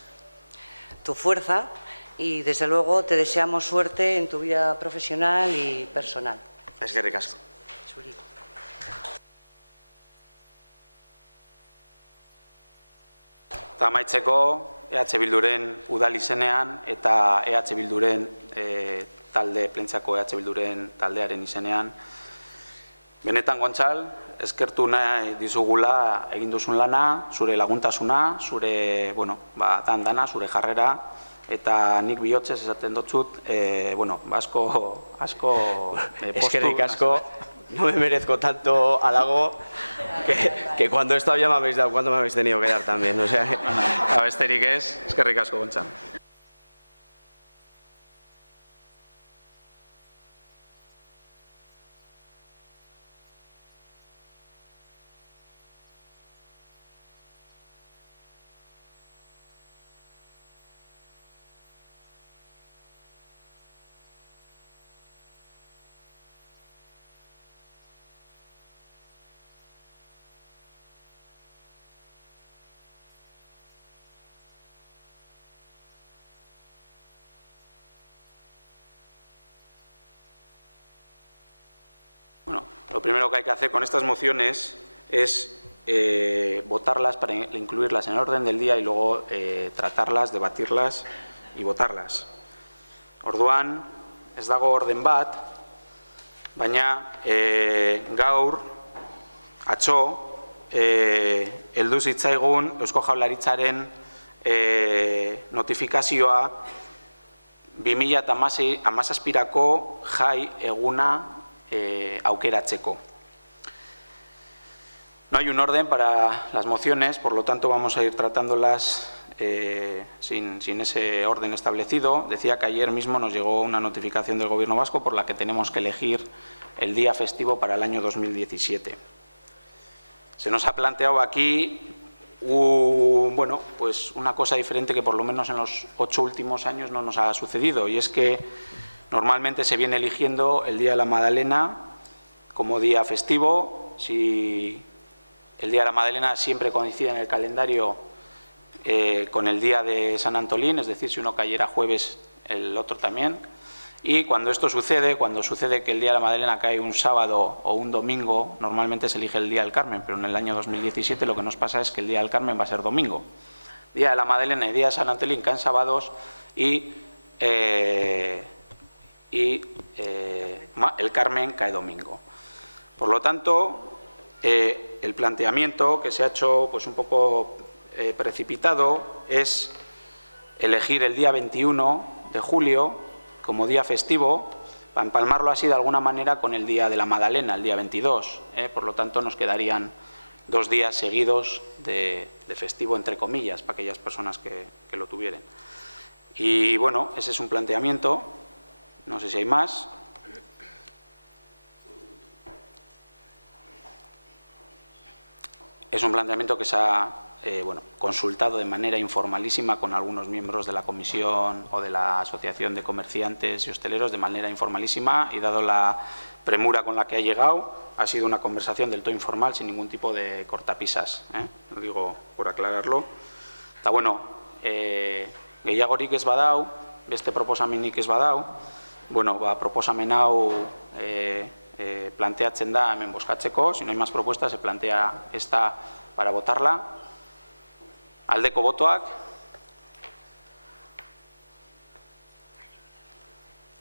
tu fuerza, y desde luego te deseamos suerte en tu vida profesional y personal. Eskerrik asko. Zuri. Eta amaitzeko EH Bilduren udal izenean eta EH Bilduren plentzako EH Bilduren taldearen izenean. Benetan, Gontzal, eskertu nahi dizugula egin duzun lana, zure laguntasuna, zure, dana, zure jarrera, eta nik bihotzez esaten dotzut, asko postu. Eskerrik asko, no me merezco tanto halago que cuando he estado ya me habéis dado, cuando me habéis tenido que dar también. O sea, besterik ez, eskerrik asko, Gontzal. Lo primero que hay que hacer con estas mociones es votarlas para incluirlas en el orden del día y luego tratarlas, debatirlas y votarlas. Orduan, ez dago orden bat, baina gaur, atzo, heldu zitzaigun Eusko Jaurlaritzaren notifikazioa 2017ko jai eguna aukeratzeko. No hay un orden para las mociones, por lo tanto vamos a ir tratándolas sin ese orden establecido. Decía que ayer mismo nos llegó una notificación del Gobierno vasco por la que tenemos que elegir el día festivo para el año 2017. Se nos ha planteado aquí una cosa diferente que por lo menos en los 8 últimos años no nos ha sucedido, y es que normalmente se viene eligiendo el Día de la Madalena como día festivo. Si el Día de la Madalena siempre coincide en el calendario con el día de San Antolín, es decir, si uno cayera jueves, el otro también. Y cuando esto sucede, cuando sucede que el Día de la Madalena cae un sábado o un domingo, normalmente se elige el Día del Carmen, pero en el año 2017 lo que nos pasa es que el Día del Carmen va a ser domingo. Día de la Madalena y Día de San Antolín caen sábados y el Carmen cae domingo. Por lo tanto, el planteamiento que se ha hecho un poco precipitado es elegir el día 21 de julio como día festivo, para empalmarlo así de alguna manera con el Día de la Madalena, el día 22. Por lo tanto, nos quedarían 2 días seguidos de festivo, entre comillas, para aquellas personas que lo tuvieran. Y bueno, ese es un planteamiento. No sé si hay más. Es un planteamiento que se ha consultado de manera informalísima con algunos miembros de la comisión o de la Asociación de Comerciantes y Hosteleros, de manera informalísima, y dado la premura con la que ha llegado, ha sido una conversación del todo informal, sin ningún tipo de cortapisas. Lo digo por aclararlo. Eta gehiagorik ez badau, beste proposamenik ez badau, proposamen hau planteatzen da hemen bozkatzeko. Si no hay más propuestas, se plantea esta para votarla. Aldeko botoak.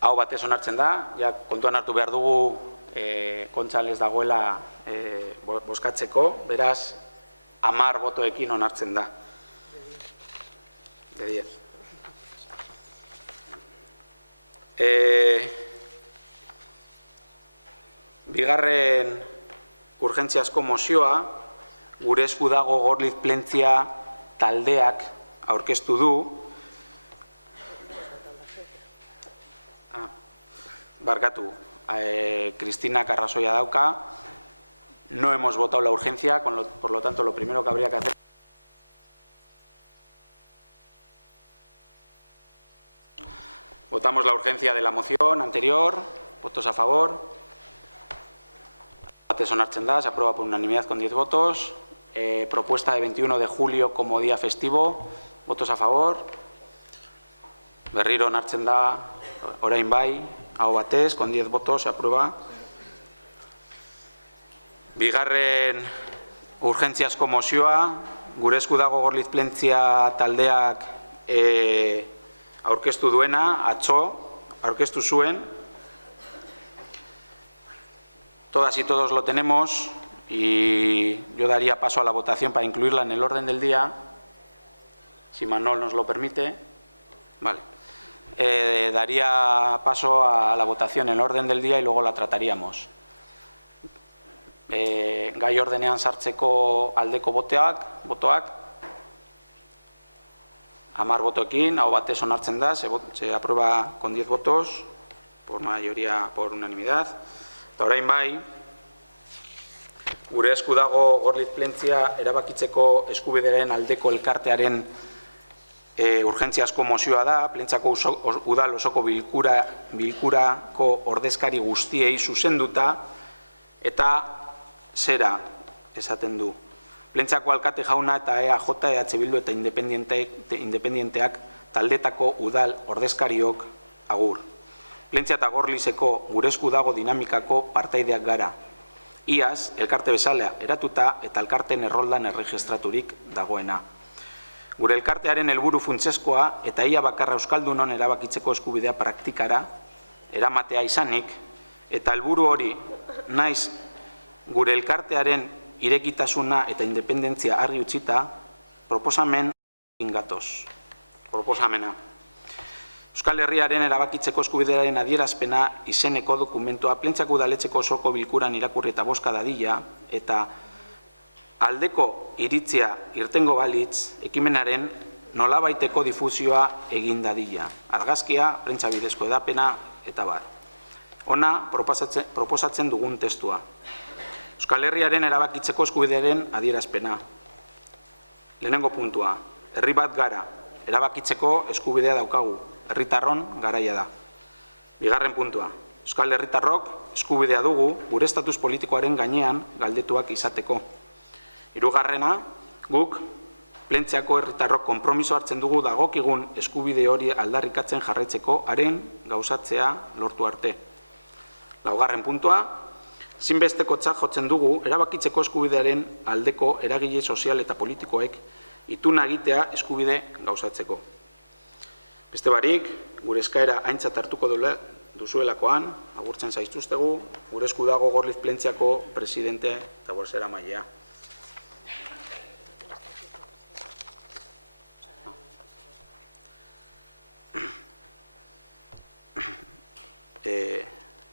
Hau batez onartzen da, ja kontuan hartu behar dugu Kontxal ez dagoela bozkatzeko, beraz, 10 botoekin onartzen da. De 10. Bigarren urgentziazko mozioa, gure esku dago Gorliz Plentzia taldeak aurkeztu du. Barkatu, Cristina arrazoia dauka. No hemos votado la urgencia, por lo tanto, lo primero que habría que hacer... Votamos la urgencia de la moción anterior. Votos a favor. Batez onartzen da, se aprueba por unanimidad con 10 votos. Propuesta de 21 de julio como día festivo. Votos a favor. Berriro onartzen da, orain bai, aho batez, con 10 votos se aprueba. Bigarren urgentziazko mozioa, gure esku dago Gorliz Plentzia taldeak aurkeztu duena, atzo, aurkeztu zuen. Todas y todos lo tenemos y yo daría paso a la votación para incluirla en el orden del día, si Manol nos lo permite. Vale. Daría paso a la votación en el orden del día y luego la trataríamos. Gai ordenean sartzeko aldeko botoak, 10 botoekin, aho batez onartzen da, se aprueba con 10 votos, por mayoría, por unanimidad. Eta orain bai, gure esku dago Gorliz Plentzia erabakitzeko eskubidearen aldeko elkartearen urgentziazko mozioa da, Plentziako udal osoko bilkurako ordezkari guztiei zuzenduta, eta zera esaten du. Plentziako alkate jauna eta EAJ, EH Bildu eta independienteak taldetako udal ordezkariok agur. Plentzia eta Gorlizeko gure esku dago dinamikako partaideak gara. Iaz, elkarte bezala eratuta eta elkarten erroldan erregistraturik dagoena. Gure elkartearen helburu funtsezkoa eta ia bakarra euskaldunon erabakitzeko eskubidea praktikara eramatea izanik, eta helburu hori naiz gure elkartearen irekitasuna eta independentzia argi utzita, proposamen ingatoz. Proposamena. Euskal Herriaren erabakitzeko eskubidearen adierazpena izeneko dokumentua Plentziako udaletxeko osoko bilkuran irakurri eta bozka dadila, eta aldeko iritzia irtengo balitz ekimenaren nolabaiteko difuzioa egin dadila. Argazkia, prentsa bidezko edapena, eta bar. Ona proposatzen dugun testua. Euskal Herriaren erabakitzeko eskubidearen adierazpena. Lehenengo puntua, herri bat gara, erabakitzeko eskubidea daukagu, herritarron garaia da. Bigarren puntua, Euskal Herritarrok eskubidea dugu gure estatus politikoaren gainean galdetuak izateko. Hirugarrena, guk Plentziako herritarrok konpromiso hartzen dugu dagokigun eskubide hori aldarrikatzen jarraitzeko haren gauzatzea lortu arte. Laugarren puntua, zinbestekotzat jotzen dugu erabakitzeko eskubidearen aldeko eragile sozial eta politikoek ituna egitea eskubide gauzatzeko. Beste barik, gure eskaera aintzat hartuko duzuelakoan, agurtzen zaituztegu, gure esku dago Gorliz Plentziako presidente eta bozera mailea.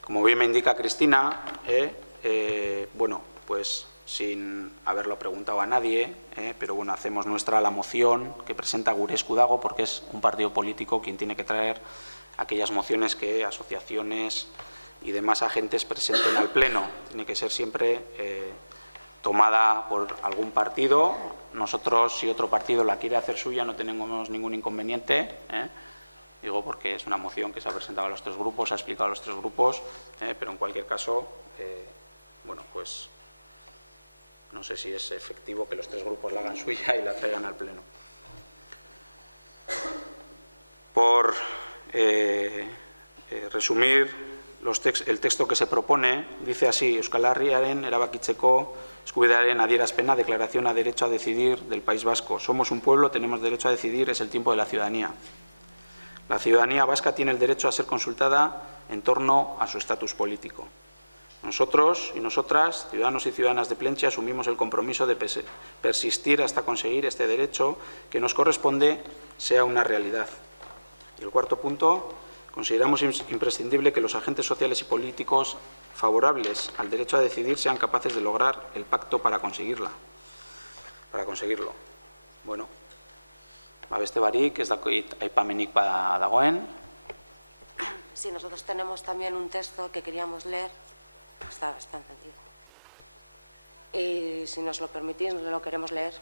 Como bien me indica Cristina, bueno, pues sin haberlo preguntado a nadie, pero bueno, hacemos nuestra la moción que presenta Gure Esku Dago, porque es un partido político quien tiene que traer aquellas mociones que asociaciones y demás agentes presenten al Pleno. Tiene que ser siempre tomada por algún partido. Nosotros, si otro partido la quiere hacer suya, no tenemos ningún inconveniente. Digo porque es una moción que se ha presentado a los 3 grupos, se ha explicado a los 3 grupos, pero en cualquier caso, bueno, pues no sé si es efectivo que los 3 grupos la hagan suya y la traigan al Pleno. Por resumir el texto que se propone, dice así: Euskal Herriaren erabakitzeko eskubidearen adierazpena, declaración a derecho a decidir del País Vasco. Somos un pueblo, tenemos derecho a decidir, es el tiempo de la ciudadanía. La ciudadanía vasca tiene el derecho a ser consultada en torno a su estatus político. Nosotros y nosotras, ciudadanos y ciudadanas de Plentzia, asumimos el compromiso de persistir hasta conseguir este derecho que nos corresponde sea una realidad. Y el cuarto punto, consideramos imprescindible que los agentes sociales y políticos favorables al derecho a decidir sean capaces de lograr el pacto para conseguirlo. Bueno, beste barik, ez dakit aipamenik dagoen. Sí, nosotros tenemos también un texto que queríamos leer. Está encendido. Y si nos lo permitís, lo queremos leer.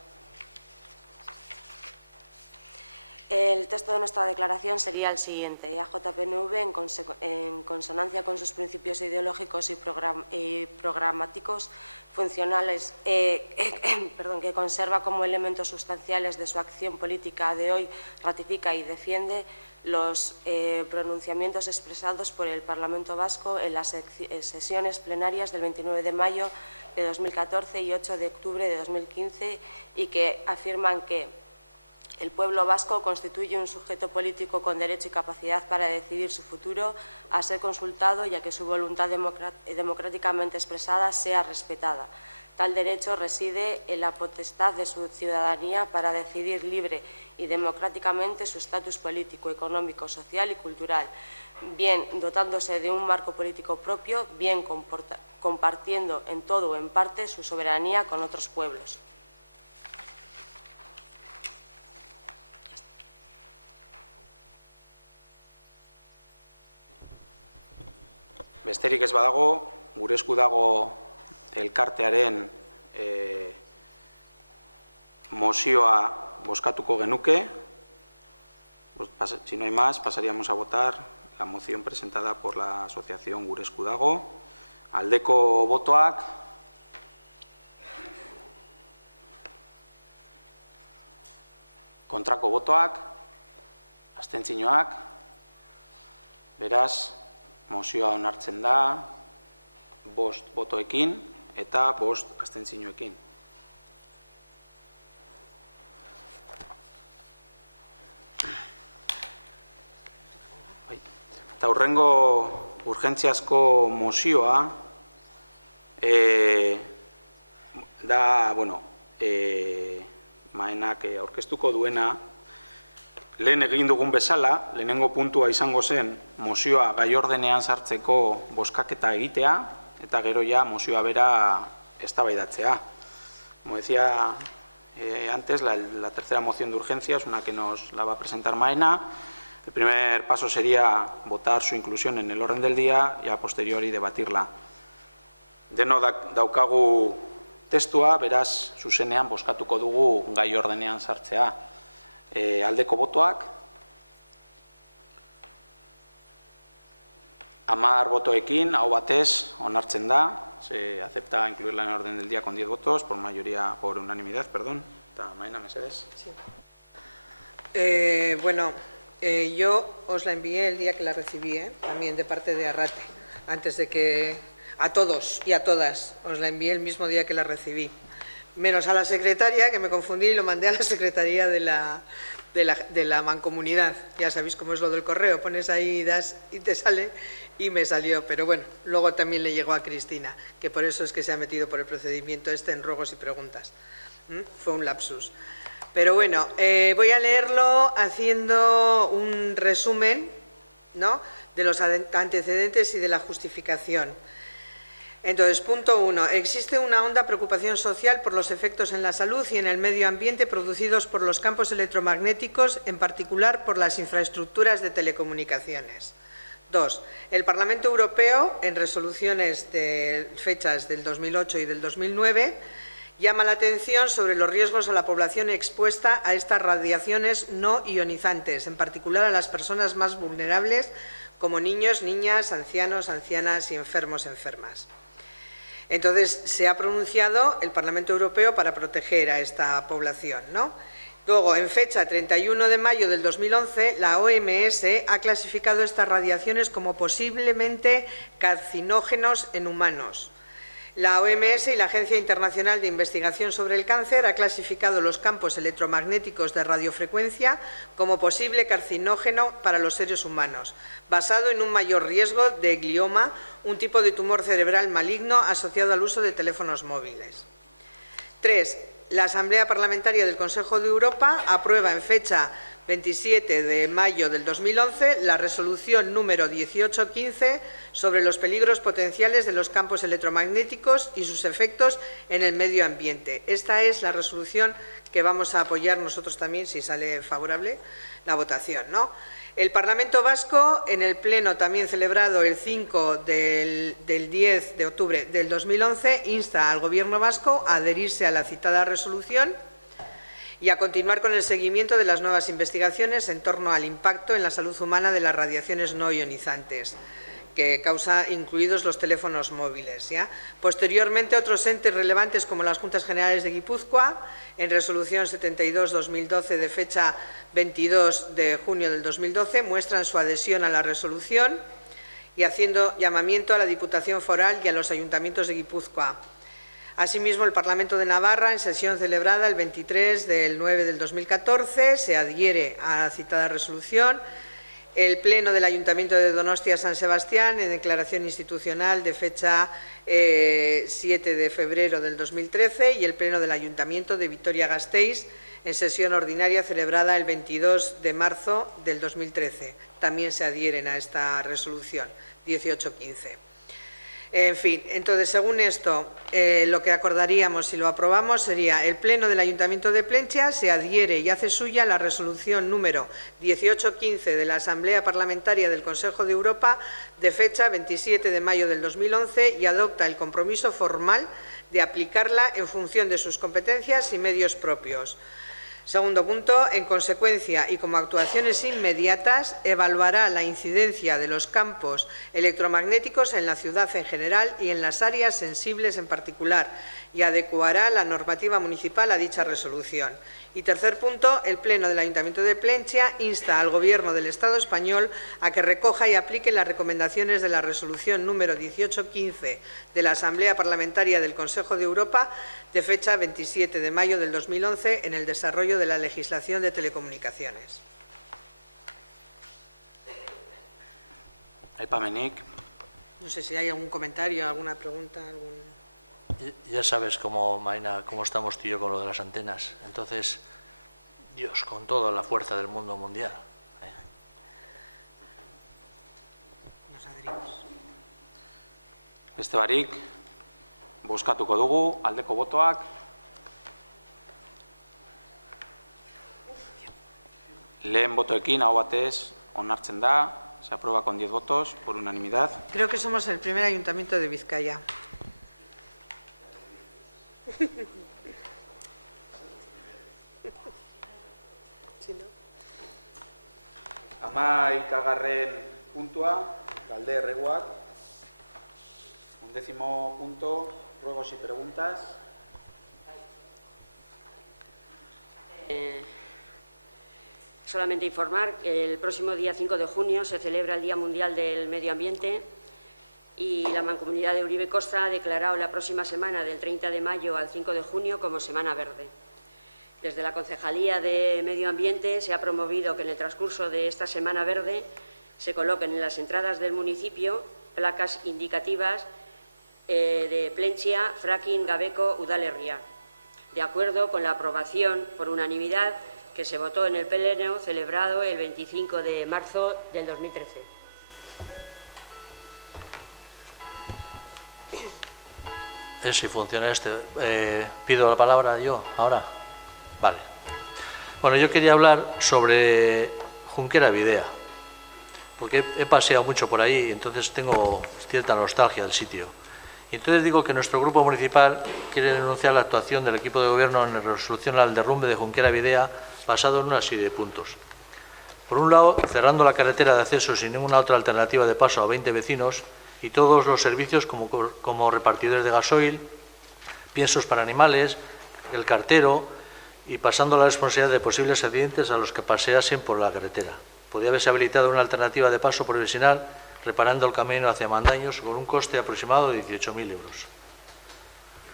El texto de nuestra declaración sería el siguiente. AJPNV, en consonancia con sus principios ideológicos y programáticos funcionales, que conserva como elementos sustanciales de su acción política de hoy, ratifica y defiende los pronunciamientos expresados por el Parlamento Vasco en las sesiones plenarias del 29 de mayo de 2014 y 8 de octubre de 2015 y que afirman que el pueblo vasco constituye un sujeto político con derecho y capacidad para decidir su futuro, a ser consultado y a que su voluntad democráticamente expresada sea respetada. Tal derecho reside en la potestad de su ciudadanía para decidir libre y democráticamente su estatus político, económico, social y cultural, bien dotándose de un marco político propio, bien compartiendo en todo o en parte su soberanía con otros pueblos. Besterik ez badago, gure esku dago elkartearen mozioa bozkatuko genuke. Si no hay más, pasaríamos a votar la moción presentada por la asociación Gure esku dago. Aldeko botoak, kontrako botoak, abstentzioak, beraz, mozioa onartzen da, 5 botoekin eta 5 abstentzioekin. Eta hurrengo urgentziazko mozioa da, Maenak aurkeztuko duena, lehen egin dugun bezala, lehenengo puntua izango zen mozioa gai ordenean sartzeko bozkaketa egitea, eta gero ja mozioa bera eztabaidatzea. Como decía antes, la tercera moción de urgencia es una que nos la va a presentar Maena. El primer paso sería votar su inclusión en el orden del día y a posteriori debatirla. Deno daukagu testua, beraz, zuzenean bozkatuko dugu gai ordenean sartzea. Aldeko botoak, 10 botoekin, aho batez, onartzen da, se acepta incluirla en el orden del día con 10 votos, por unanimidad, perdón. Eta Maena, mesedez. Sí. Yo os la envié el día que la recibí, también de parte de Arrate, antes de que a todos y a todas os la envié el mismo día que la recibí. Menos a la secretaria, que me confundí y lo mandé a la secretaría de la mancomunidad. Ya sabéis cómo es lo del correo, pones ahí, das y te sale, y me salió. Pero bueno, luego también le llegó a Cristina, que por eso es que se ha metido por el procedimiento en ruegos y preguntas. Fue un lapsus. Pero bueno, voy a leerlo haciendo un resumen, ¿no?, de los antecedentes y de la justificación. Entonces, punto 1. Existe una honda preocupación social por los efectos en la salud y en el medio ambiente producidos por los campos electromagnéticos, en particular por las infraestructuras de telecomunicaciones. 2. El Parlamento Europeo, en resoluciones de fechas del 2008 y del 2009, llama la atención sobre los riesgos a la población expuesta a estas radiaciones no ionizantes, en particular a las personas más vulnerables, como niños, niñas, ancianos, ancianas y enfermos, enfermas. Entonces, se ha pronunciado el Parlamento Europeo para proteger a esta población, ¿no? Luego, en fecha 31 de mayo del 2011, la OMS ha clasificado estas radiaciones como posiblemente carcinógenos en humanos. La OMS y la Agencia Internacional de Investigación sobre el Cáncer ha clasificado los campos electromagnéticos de radiofrecuencia como posible carcinógeno para los seres humanos, basado en un mayor riesgo de glioma, un tipo de tumor cerebral maligno asociado al uso de teléfonos móviles. 3. La Asamblea Parlamentaria del Consejo de Europa aprueba en fecha 27 de mayo del 2011 la resolución número 1815 sobre los peligros potenciales de los campos electromagnéticos y sus efectos en el medio ambiente. Esta es la resolución que vamos a apoyar nosotros también, si sale favorable la votación, ¿no? El Parlamento Vasco, en el pleno también celebrado el 5 del 10 de octubre del 2011, insta al Gobierno vasco a adherirse a la citada resolución y a continuar con el seguimiento de las nuevas investigaciones en torno al impacto en la salud humana de las radiaciones no ionizantes que causa incluidos los teléfonos móviles, ¿ya? Posteriormente, otros entes relevantes como las Juntas Generales de Guipúzcoa, en resolución 72/2012 de fecha 22 de junio del 2012, muestran su adhesión a la resolución y haciendo llamamiento a la Diputación Foral y a los ayuntamientos de Guipúzcoa. Asimismo, el Parlamento de Navarra, en sesión celebrada el 23 del 9 del 2014, se adhiere a la citada resolución. El Pleno del Ayuntamiento de Donostia-San Sebastián, en declaración institucional de fecha 7 de febrero del 2013, y el Pleno del Ayuntamiento de Vitoria-Gasteiz, en sesión ordinaria celebrada el 22 de marzo del 2013. También se adhieren a esta resolución 1815. En fin, entonces, según esto, lo que acordaríamos si lo aprobamos sería: el Pleno del Ayuntamiento de Plentzia se adhiere y hace suya la resolución número 1815 de la Asamblea Parlamentaria del Consejo de Europa de fecha 27 de mayo del 2011 y adopta el compromiso formal de aplicarla en función de sus competencias y medios propios. Segundo punto, en consecuencia y como actuaciones inmediatas, evaluará la incidencia de los campos electromagnéticos en la ciudad en general y en las áreas sensibles en particular y adecuará la normativa municipal a dicha resolución. Y tercer punto, el Pleno del Ayuntamiento de Plentzia insta al Gobierno del Estado español a que recoja y aplique las recomendaciones de la resolución número 1815 de la Asamblea Parlamentaria del Consejo de Europa de fecha 27 de mayo del 2011 en el desarrollo de la legislación de telecomunicaciones. Aipamenik. No sé si hay algún comentario, alguna pregunta, Ya sabes cómo, Maina, cómo estamos tú y yo con lo de las antenas. Entonces, Dios, con toda la fuerza del mundo mundial. Nos adherimos. Beste barik, bozkatuko dugu, aldeko botoak. Lehen botoekin, aho batez, onartzen da. Se aprueba con 10 votos por unanimidad. Creo que somos el primer ayuntamiento de Vizcaya. Hamaikagarren puntua, galde erreguak. 11º punto, ruegos y preguntas. Solamente informar que el próximo día 5 de junio se celebra el Día Mundial del Medio Ambiente y la Mancomunidad de Uribe Costa ha declarado la próxima semana del 30 de mayo al 5 de junio como Semana Verde. Desde la Concejalía de Medio Ambiente se ha promovido que en el transcurso de esta Semana Verde se coloquen en las entradas del municipio placas indicativas de Plentzia, Fracking, Gabeko, Udalerria, de acuerdo con la aprobación por unanimidad que se votó en el pleno celebrado el 25 de marzo del 2013. Si funciona pido la palabra yo ahora. Vale. Bueno, yo quería hablar sobre Junquera Videa, porque he paseado mucho por ahí y entonces tengo cierta nostalgia del sitio. Y entonces digo que nuestro grupo municipal quiere denunciar la actuación del equipo de gobierno en la resolución al derrumbe de Junquera Videa basado en una serie de puntos. Por un lado, cerrando la carretera de acceso sin ninguna otra alternativa de paso a 20 vecinos y todos los servicios como repartidores de gasoil, piensos para animales, el cartero y pasando la responsabilidad de posibles accidentes a los que paseasen por la carretera. Podría haberse habilitado una alternativa de paso provisional reparando el camino hacia Mandaños con un coste aproximado de 18.000 euros.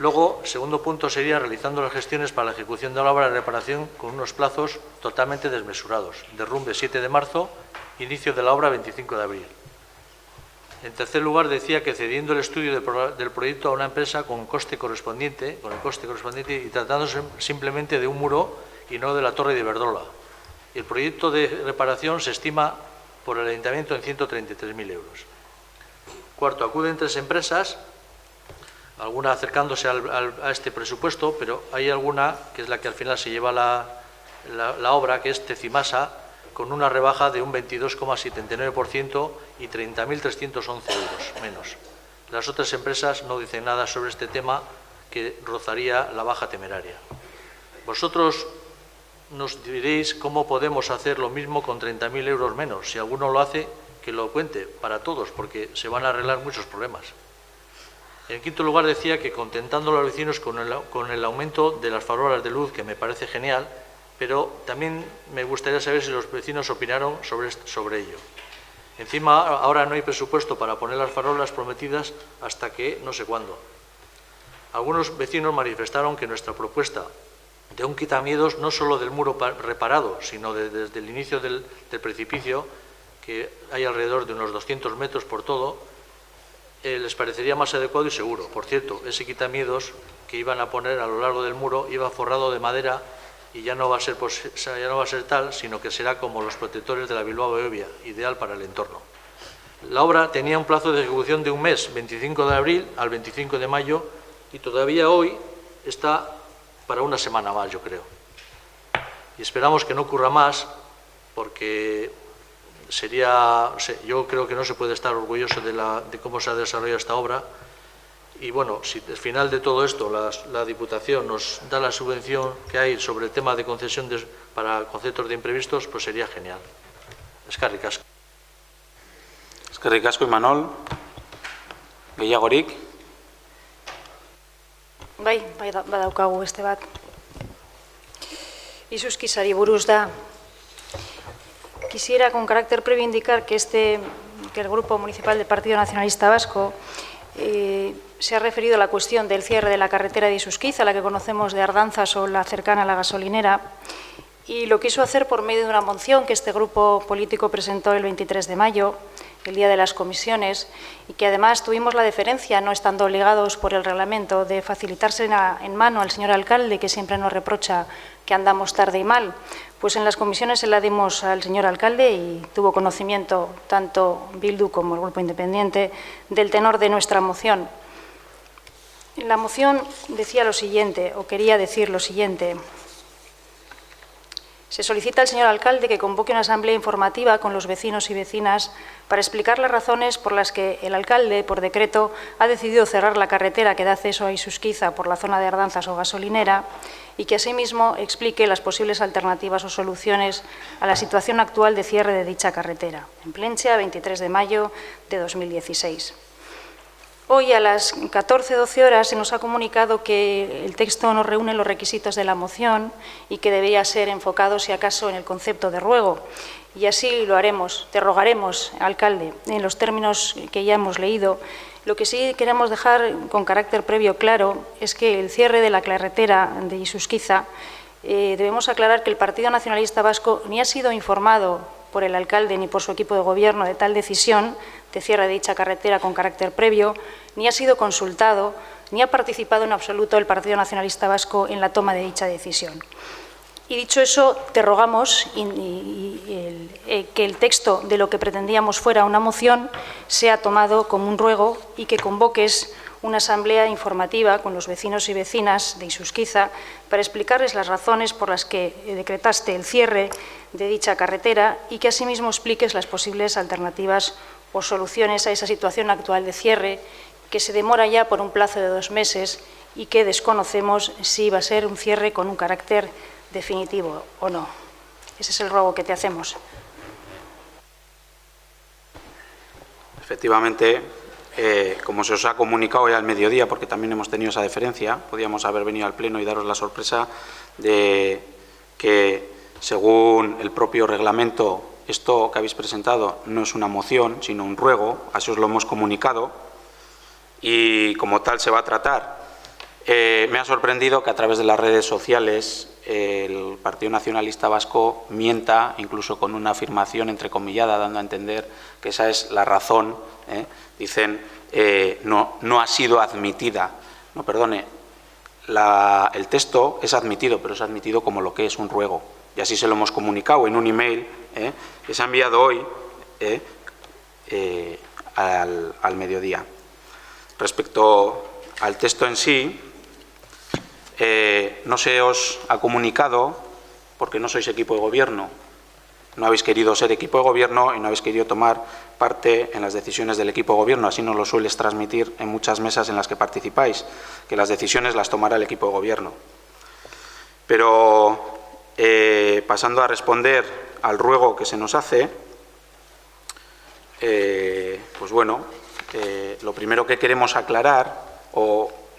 Luego, segundo punto sería realizando las gestiones para la ejecución de la obra de reparación con unos plazos totalmente desmesurados. Derrumbe 7 de marzo, inicio de la obra 25 de abril. En tercer lugar, decía que cediendo el estudio del proyecto a una empresa con el coste correspondiente y tratándose simplemente de un muro y no de la Torre de Iberdrola. El proyecto de reparación se estima por el Ayuntamiento en 133.000 euros. Cuarto, acuden 3 empresas, alguna acercándose a este presupuesto, pero hay alguna que es la que al final se lleva la obra, que es Tecimasa, con una rebaja de un 22,79% y 30.311 euros menos. Las otras empresas no dicen nada sobre este tema, que rozaría la baja temeraria. Vosotros nos diréis cómo podemos hacer lo mismo con 30.000 euros menos. Si alguno lo hace, que lo cuente para todos, porque se van a arreglar muchos problemas. En quinto lugar, decía que contentando a los vecinos con el aumento de las farolas de luz, que me parece genial, pero también me gustaría saber si los vecinos opinaron sobre ello. Encima, ahora no hay presupuesto para poner las farolas prometidas hasta que no sé cuándo. Algunos vecinos manifestaron que nuestra propuesta de un quitamiedos, no solo del muro reparado, sino desde el inicio del precipicio, que hay alrededor de unos 200 metros por todo, les parecería más adecuado y seguro. Por cierto, ese quitamiedos que iban a poner a lo largo del muro iba forrado de madera y ya no va a ser tal, sino que será como los protectores de la Bilbao Behobia, ideal para el entorno. La obra tenía un plazo de ejecución de un mes, 25 de abril al 25 de mayo, y todavía hoy está para una semana más, yo creo. Y esperamos que no ocurra más, porque yo creo que no se puede estar orgulloso de cómo se ha desarrollado esta obra. Y bueno, si al final de todo esto la Diputación nos da la subvención que hay sobre el tema de concesión para conceptos de imprevistos, pues sería genial. Eskerrik asko. Eskerrik asko, Imanol. Gehiagorik? Bai, badaukagu beste bat. Izuzkizari buruz da. Quisiera con carácter previo indicar que el Grupo Municipal del Partido Nacionalista Vasco se ha referido a la cuestión del cierre de la carretera de Izuzquiza, la que conocemos de Ardanzas o la cercana a la gasolinera, y lo quiso hacer por medio de una moción que este grupo político presentó el 23 de mayo, el día de las comisiones, y que además tuvimos la deferencia, no estando obligados por el reglamento, de facilitarse en mano al señor alcalde, que siempre nos reprocha que andamos tarde y mal. Pues en las comisiones se la dimos al señor alcalde y tuvo conocimiento tanto Bildu como el Grupo Independiente del tenor de nuestra moción. La moción decía lo siguiente, o quería decir lo siguiente. Se solicita al señor alcalde que convoque una asamblea informativa con los vecinos y vecinas para explicar las razones por las que el alcalde, por decreto, ha decidido cerrar la carretera que da acceso a Izuzquiza por la zona de Ardanzas o gasolinera y que asimismo explique las posibles alternativas o soluciones a la situación actual de cierre de dicha carretera. En Plentzia, 23 de mayo de 2016. Hoy a las 14:12 horas se nos ha comunicado que el texto no reúne los requisitos de la moción y que debería ser enfocado, si acaso, en el concepto de ruego. Y así lo haremos, te rogaremos, alcalde, en los términos que ya hemos leído. Lo que sí queremos dejar con carácter previo claro es que el cierre de la carretera de Izuzquiza, debemos aclarar que el Partido Nacionalista Vasco ni ha sido informado por el alcalde ni por su equipo de gobierno de tal decisión de cierre de dicha carretera con carácter previo, ni ha sido consultado, ni ha participado en absoluto el Partido Nacionalista Vasco en la toma de dicha decisión. Y dicho eso, te rogamos que el texto de lo que pretendíamos fuera una moción sea tomado como un ruego y que convoques una asamblea informativa con los vecinos y vecinas de Izuzquiza para explicarles las razones por las que decretaste el cierre de dicha carretera y que asimismo expliques las posibles alternativas o soluciones a esa situación actual de cierre que se demora ya por un plazo de 2 meses y que desconocemos si va a ser un cierre con un carácter definitivo o no. Ese es el ruego que te hacemos. Efectivamente, como se os ha comunicado ya al mediodía, porque también hemos tenido esa deferencia, podíamos haber venido al Pleno y daros la sorpresa de que, según el propio reglamento, esto que habéis presentado no es una moción, sino un ruego, así os lo hemos comunicado, y como tal se va a tratar Me ha sorprendido que a través de las redes sociales el Partido Nacionalista Vasco mienta, incluso con una afirmación entrecomillada, dando a entender que esa es la razón. Dicen, no ha sido admitida. No, perdone, el texto es admitido, pero es admitido como lo que es un ruego. Y así se lo hemos comunicado en un email que se ha enviado hoy al mediodía. Respecto al texto en sí, no se os ha comunicado porque no sois equipo de gobierno. No habéis querido ser equipo de gobierno y no habéis querido tomar parte en las decisiones del equipo de gobierno. Así nos lo sueles transmitir en muchas mesas en las que participáis, que las decisiones las tomará el equipo de gobierno. Pero pasando a responder al ruego que se nos hace, pues bueno, lo primero que queremos aclarar,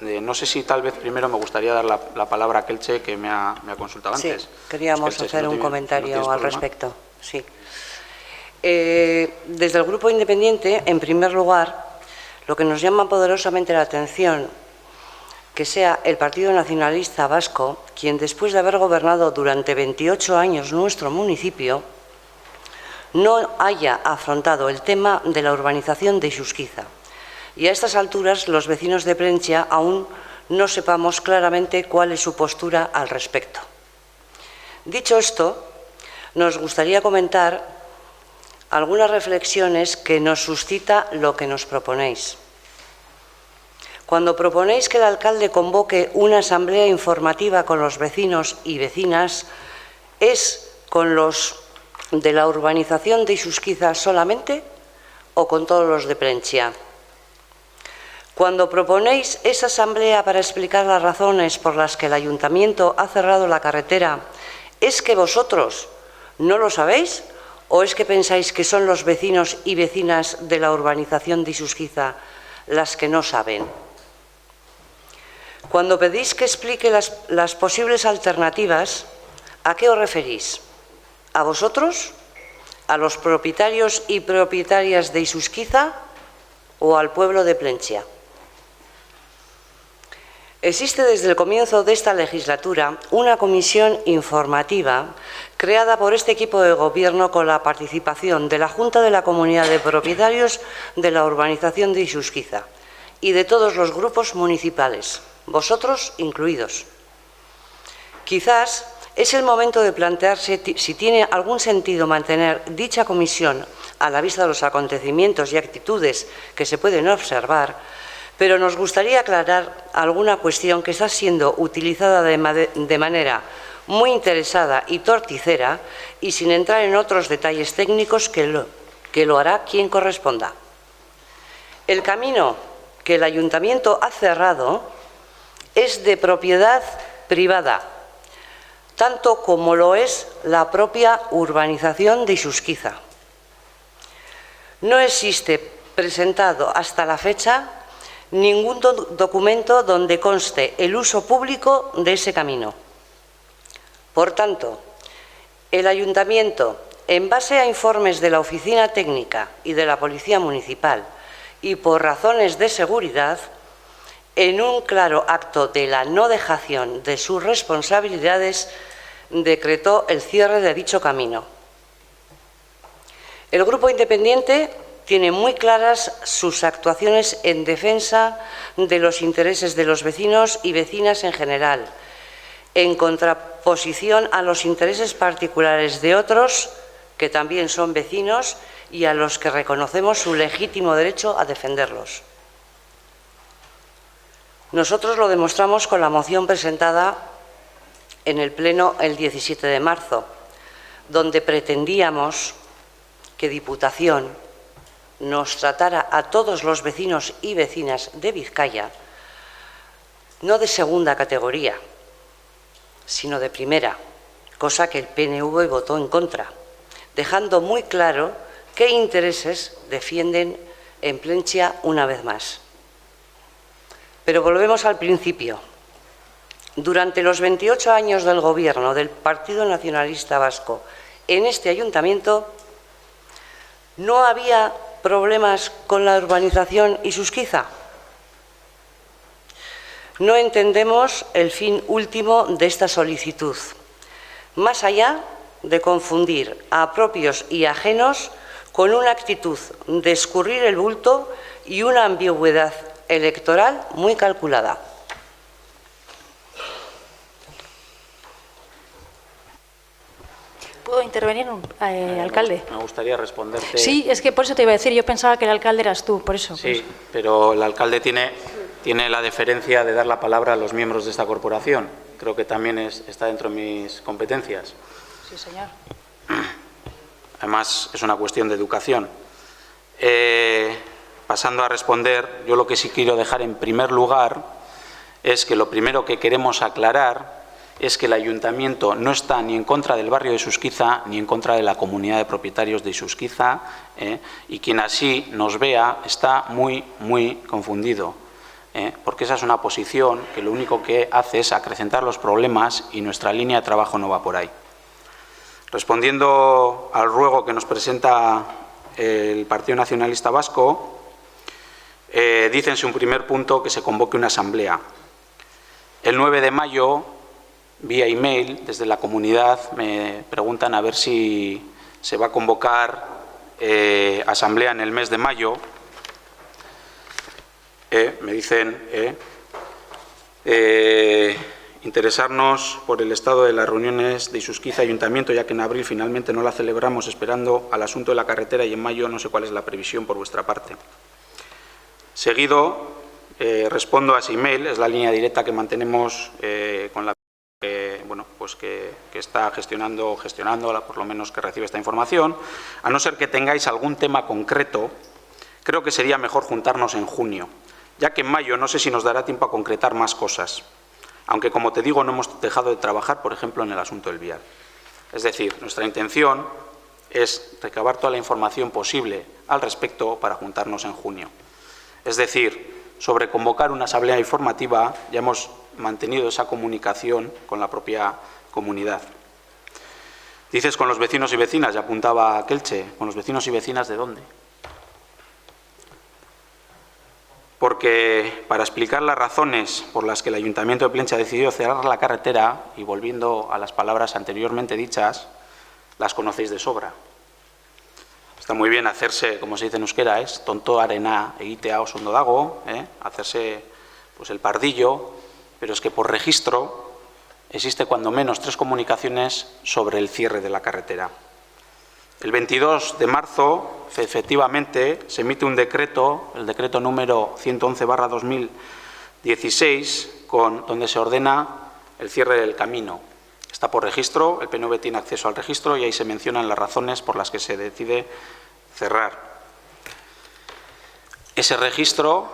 no sé si tal vez primero me gustaría dar la palabra a Kelche, que me ha consultado antes. Sí, queríamos Kelche, hacer un comentario al respecto. Sí. Desde el Grupo Independiente, en primer lugar, lo que nos llama poderosamente la atención que sea el Partido Nacionalista Vasco quien, después de haber gobernado durante 28 años nuestro municipio, no haya afrontado el tema de la urbanización de Ixusquiza. Y a estas alturas los vecinos de Plentzia aún no sepamos claramente cuál es su postura al respecto. Dicho esto, nos gustaría comentar algunas reflexiones que nos suscita lo que nos proponéis. Cuando proponéis que el alcalde convoque una asamblea informativa con los vecinos y vecinas, ¿es con los de la urbanización de Ixusquiza solamente o con todos los de Plentzia? Cuando proponéis esa asamblea para explicar las razones por las que el ayuntamiento ha cerrado la carretera, ¿es que vosotros no lo sabéis o es que pensáis que son los vecinos y vecinas de la urbanización de Ixusquiza las que no saben? Cuando pedís que explique las posibles alternativas, ¿a qué os referís? ¿A vosotros? ¿A los propietarios y propietarias de Ixusquiza o al pueblo de Plentzia? Existe desde el comienzo de esta legislatura una comisión informativa creada por este equipo de gobierno con la participación de la Junta de la Comunidad de Propietarios de la urbanización de Ixusquiza y de todos los grupos municipales, vosotros incluidos. Quizás es el momento de plantearse si tiene algún sentido mantener dicha comisión a la vista de los acontecimientos y actitudes que se pueden observar, pero nos gustaría aclarar alguna cuestión que está siendo utilizada de manera muy interesada y torticera y sin entrar en otros detalles técnicos que lo hará quien corresponda. El camino que el ayuntamiento ha cerrado es de propiedad privada, tanto como lo es la propia urbanización de Ixusquiza. No existe presentado hasta la fecha ningún documento donde conste el uso público de ese camino. Por tanto, el ayuntamiento, en base a informes de la Oficina Técnica y de la Policía Municipal y por razones de seguridad, en un claro acto de la no dejación de sus responsabilidades, decretó el cierre de dicho camino. El Grupo Independiente tiene muy claras sus actuaciones en defensa de los intereses de los vecinos y vecinas en general, en contraposición a los intereses particulares de otros que también son vecinos y a los que reconocemos su legítimo derecho a defenderlos. Nosotros lo demostramos con la moción presentada en el Pleno el 17 de marzo, donde pretendíamos que Diputación nos tratara a todos los vecinos y vecinas de Vizcaya, no de segunda categoría, sino de primera, cosa que el PNV votó en contra, dejando muy claro qué intereses defienden en Plentzia una vez más. Pero volvemos al principio. Durante los 28 años del gobierno del Partido Nacionalista Vasco en este ayuntamiento, ¿no había problemas con la urbanización Ixusquiza? No entendemos el fin último de esta solicitud, más allá de confundir a propios y ajenos con una actitud de escurrir el bulto y una ambigüedad electoral muy calculada. ¿Puedo intervenir, alcalde? Me gustaría responderte. Sí, es que por eso te iba a decir, yo pensaba que el alcalde eras tú, por eso. Sí, pero el alcalde tiene la deferencia de dar la palabra a los miembros de esta corporación. Creo que también está dentro de mis competencias. Sí, señor. Además, es una cuestión de educación. Pasando a responder, yo lo que sí quiero dejar en primer lugar es que lo primero que queremos aclarar es que el Ayuntamiento no está ni en contra del barrio de Susquiza ni en contra de la comunidad de propietarios de Susquiza, y quien así nos vea está muy, muy confundido, porque esa es una posición que lo único que hace es acrecentar los problemas y nuestra línea de trabajo no va por ahí. Respondiendo al ruego que nos presenta el Partido Nacionalista Vasco, dice en su primer punto que se convoque una asamblea. El 9 de mayo, vía email, desde la comunidad, me preguntan a ver si se va a convocar asamblea en el mes de mayo. Me dicen interesarnos por el estado de las reuniones de Isusquiza Ayuntamiento, ya que en abril finalmente no la celebramos esperando al asunto de la carretera y en mayo no sé cuál es la previsión por vuestra parte. Seguido, respondo a ese email, es la línea directa que mantenemos con la que está gestionándola, por lo menos que recibe esta información. A no ser que tengáis algún tema concreto, creo que sería mejor juntarnos en junio, ya que en mayo no sé si nos dará tiempo a concretar más cosas, aunque, como te digo, no hemos dejado de trabajar, por ejemplo, en el asunto del vial. Es decir, nuestra intención es recabar toda la información posible al respecto para juntarnos en junio. Es decir, sobre convocar una asamblea informativa, ya hemos mantenido esa comunicación con la propia comunidad. Dices con los vecinos y vecinas, ya apuntaba Kelche, ¿con los vecinos y vecinas de dónde? Porque para explicar las razones por las que el Ayuntamiento de Plencha ha decidido cerrar la carretera, y volviendo a las palabras anteriormente dichas, las conocéis de sobra. Está muy bien hacerse, como se dice en euskera, es tonto arena egitea oso ondo dago, hacerse pues el pardillo, pero es que por registro existe cuando menos 3 comunicaciones sobre el cierre de la carretera. El 22 de marzo, efectivamente, se emite un decreto, el decreto número 111/2016, donde se ordena el cierre del camino. Está por registro, el PNV tiene acceso al registro y ahí se mencionan las razones por las que se decide cerrar. Ese registro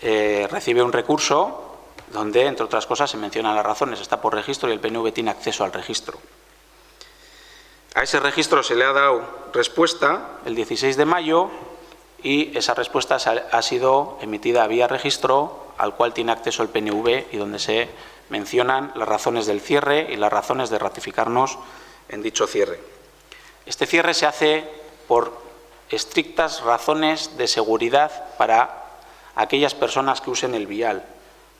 recibe un recurso donde, entre otras cosas, se mencionan las razones. Está por registro y el PNV tiene acceso al registro. A ese registro se le ha dado respuesta el 16 de mayo y esa respuesta ha sido emitida vía registro, al cual tiene acceso el PNV y donde se mencionan las razones del cierre y las razones de ratificarnos en dicho cierre. Este cierre se hace por estrictas razones de seguridad para aquellas personas que usen el vial,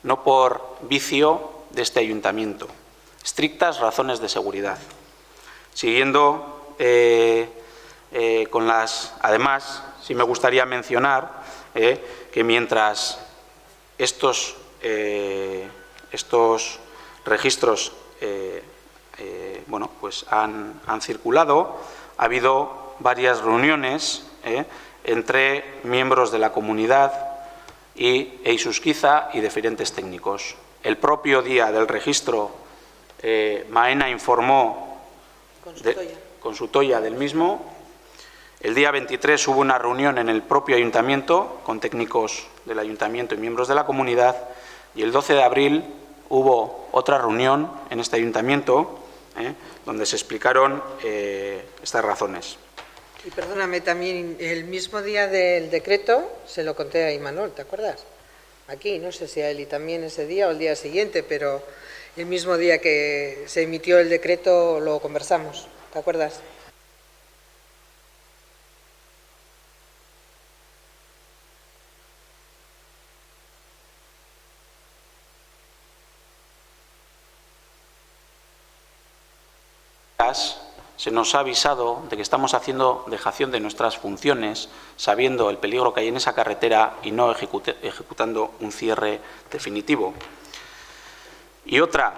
no por vicio de este ayuntamiento. Estrictas razones de seguridad. Siguiendo con las... Además, sí me gustaría mencionar que mientras estos registros pues han circulado, ha habido varias reuniones entre miembros de la comunidad y Isusquiza y diferentes técnicos. El propio día del registro, Maena informó con su toya del mismo. El día 23 hubo una reunión en el propio ayuntamiento con técnicos del ayuntamiento y miembros de la comunidad, y el 12 de abril hubo otra reunión en este ayuntamiento donde se explicaron estas razones. Y perdóname, también el mismo día del decreto se lo conté a Imanol, ¿te acuerdas? Aquí, no sé si a Eli también ese día o el día siguiente, pero el mismo día que se emitió el decreto lo conversamos, ¿te acuerdas? días se nos ha avisado de que estamos haciendo dejación de nuestras funciones, sabiendo el peligro que hay en esa carretera y no ejecutando un cierre definitivo. Y otra,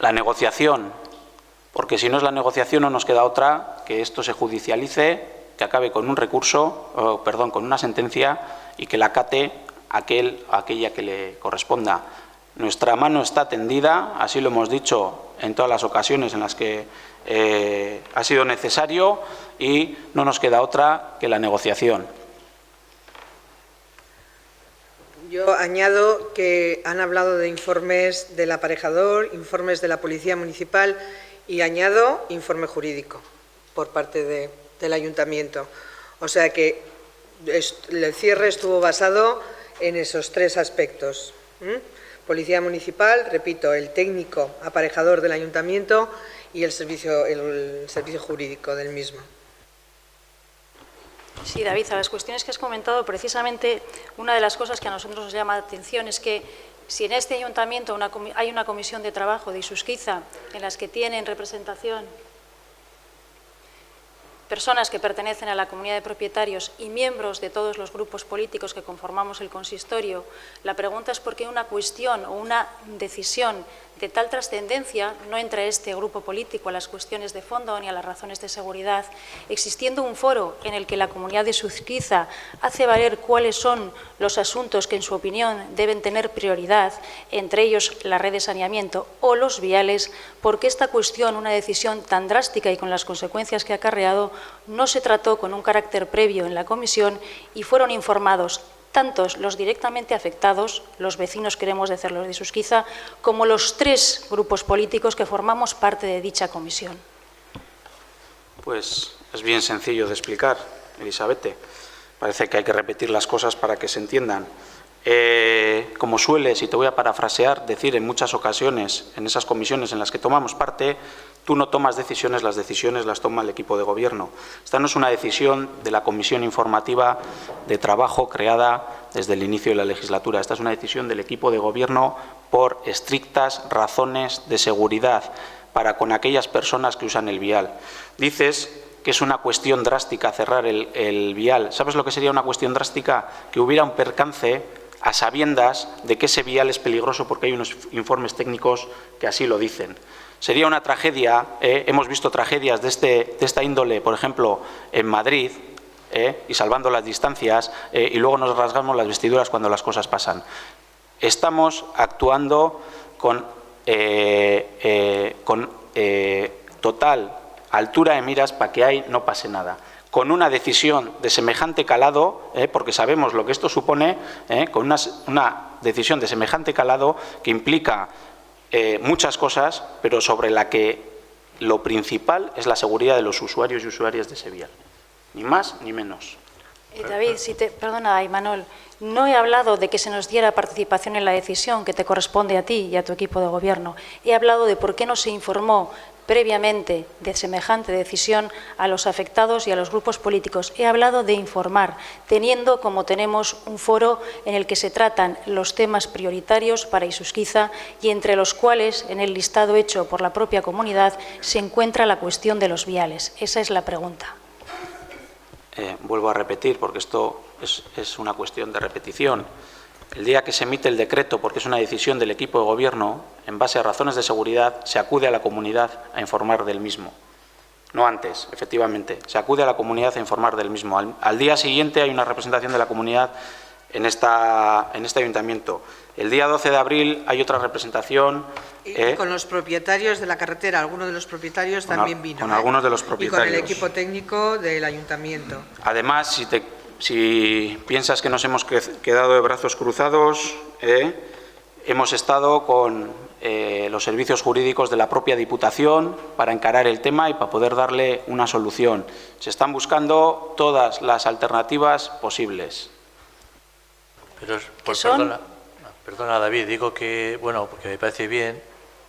la negociación, porque si no es la negociación no nos queda otra que esto se judicialice, que acabe con un recurso, con una sentencia y que la acate aquella que le corresponda. Nuestra mano está tendida, así lo hemos dicho en todas las ocasiones en las que ha sido necesario y no nos queda otra que la negociación. Yo añado que han hablado de informes del aparejador, informes de la Policía Municipal y añado informe jurídico por parte del Ayuntamiento. O sea que el cierre estuvo basado en esos tres aspectos. Policía Municipal, repito, el técnico aparejador del Ayuntamiento y el servicio jurídico del mismo. Sí, David, a las cuestiones que has comentado, precisamente una de las cosas que a nosotros nos llama la atención es que si en este ayuntamiento hay una comisión de trabajo de Isusquiza en las que tienen representación personas que pertenecen a la comunidad de propietarios y miembros de todos los grupos políticos que conformamos el consistorio, la pregunta es por qué una cuestión o una decisión de tal trascendencia no entra este grupo político a las cuestiones de fondo ni a las razones de seguridad, existiendo un foro en el que la comunidad de Isusquiza hace valer cuáles son los asuntos que en su opinión deben tener prioridad, entre ellos la red de saneamiento o los viales, porque esta cuestión, una decisión tan drástica y con las consecuencias que ha acarreado, no se trató con un carácter previo en la comisión y fueron informados tantos los directamente afectados, los vecinos queremos decir los de Isusquiza, como los tres grupos políticos que formamos parte de dicha comisión. Pues es bien sencillo de explicar, Elisabete. Parece que hay que repetir las cosas para que se entiendan. Como sueles, y te voy a parafrasear, decir en muchas ocasiones en esas comisiones en las que tomamos parte, tú no tomas decisiones, las decisiones las toma el equipo de gobierno. Esta no es una decisión de la comisión informativa de trabajo creada desde el inicio de la legislatura. Esta es una decisión del equipo de gobierno por estrictas razones de seguridad para con aquellas personas que usan el vial. Dices que es una cuestión drástica cerrar el vial. ¿Sabes lo que sería una cuestión drástica? Que hubiera un percance a sabiendas de que ese vial es peligroso porque hay unos informes técnicos que así lo dicen. Sería una tragedia, hemos visto tragedias de esta índole, por ejemplo, en Madrid, y salvando las distancias, y luego nos rasgamos las vestiduras cuando las cosas pasan. Estamos actuando con total altura de miras para que ahí no pase nada. Con una decisión de semejante calado, porque sabemos lo que esto supone, con una decisión de semejante calado que implica muchas cosas, pero sobre la que lo principal es la seguridad de los usuarios y usuarias de ese vial. Ni más ni menos. David, perdona, Imanol, no he hablado de que se nos diera participación en la decisión que te corresponde a ti y a tu equipo de gobierno. He hablado de por qué no se informó previamente de semejante decisión a los afectados y a los grupos políticos. He hablado de informar, teniendo como tenemos un foro en el que se tratan los temas prioritarios para Isusquiza y entre los cuales, en el listado hecho por la propia comunidad, se encuentra la cuestión de los viales. Esa es la pregunta. Vuelvo a repetir, porque esto es una cuestión de repetición. El día que se emite el decreto, porque es una decisión del equipo de gobierno, en base a razones de seguridad, se acude a la comunidad a informar del mismo. No antes, efectivamente, se acude a la comunidad a informar del mismo. Al día siguiente hay una representación de la comunidad en este ayuntamiento. El día 12 de abril hay otra representación. Y con los propietarios de la carretera, algunos de los propietarios también vino. Con algunos de los propietarios. Y con el equipo técnico del ayuntamiento. Además, si piensas que nos hemos quedado de brazos cruzados, hemos estado con los servicios jurídicos de la propia Diputación para encarar el tema y para poder darle una solución. Se están buscando todas las alternativas posibles. Pero, perdona, David, digo que, bueno, porque me parece bien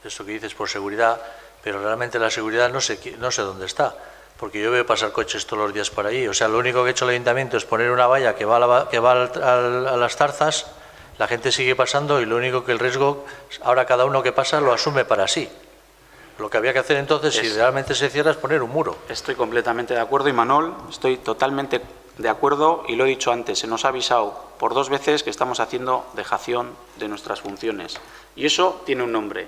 esto que dices por seguridad, pero realmente la seguridad no sé dónde está. Porque yo veo pasar coches todos los días por ahí. O sea, lo único que ha hecho el ayuntamiento es poner una valla que va a las Tarzas, la gente sigue pasando y lo único que el riesgo, ahora cada uno que pasa lo asume para sí. Lo que había que hacer entonces, si realmente se cierra, es poner un muro. Estoy completamente de acuerdo, Imanol, estoy totalmente de acuerdo y lo he dicho antes, se nos ha avisado por 2 veces que estamos haciendo dejación de nuestras funciones. Y eso tiene un nombre.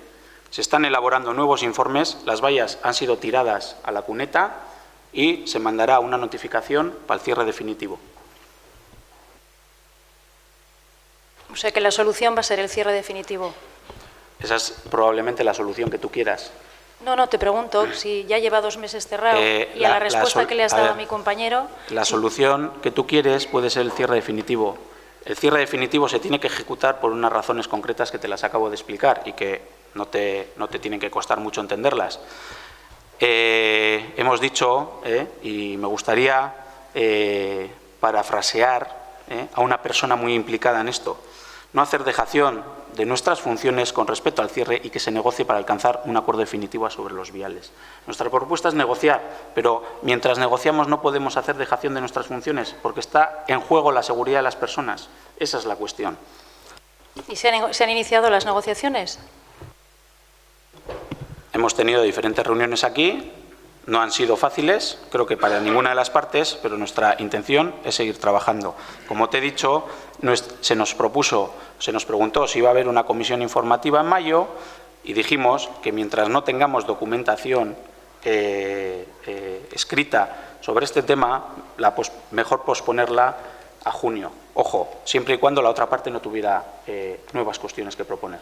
Se están elaborando nuevos informes, las vallas han sido tiradas a la cuneta y se mandará una notificación para el cierre definitivo. O sea que la solución va a ser el cierre definitivo. Esa es probablemente la solución que tú quieras. No, te pregunto si ya lleva 2 meses cerrado y a la respuesta que le has dado a mi compañero... La solución que tú quieres puede ser el cierre definitivo. El cierre definitivo se tiene que ejecutar por unas razones concretas que te las acabo de explicar y que no te tienen que costar mucho entenderlas. Hemos dicho, y me gustaría parafrasear a una persona muy implicada en esto, no hacer dejación de nuestras funciones con respecto al cierre y que se negocie para alcanzar un acuerdo definitivo sobre los viales. Nuestra propuesta es negociar, pero mientras negociamos no podemos hacer dejación de nuestras funciones porque está en juego la seguridad de las personas. Esa es la cuestión. ¿Y se han iniciado las negociaciones? Hemos tenido diferentes reuniones aquí, no han sido fáciles, creo que para ninguna de las partes, pero nuestra intención es seguir trabajando. Como te he dicho, se nos preguntó si iba a haber una comisión informativa en mayo y dijimos que mientras no tengamos documentación escrita sobre este tema, mejor posponerla a junio. Ojo, siempre y cuando la otra parte no tuviera nuevas cuestiones que proponer.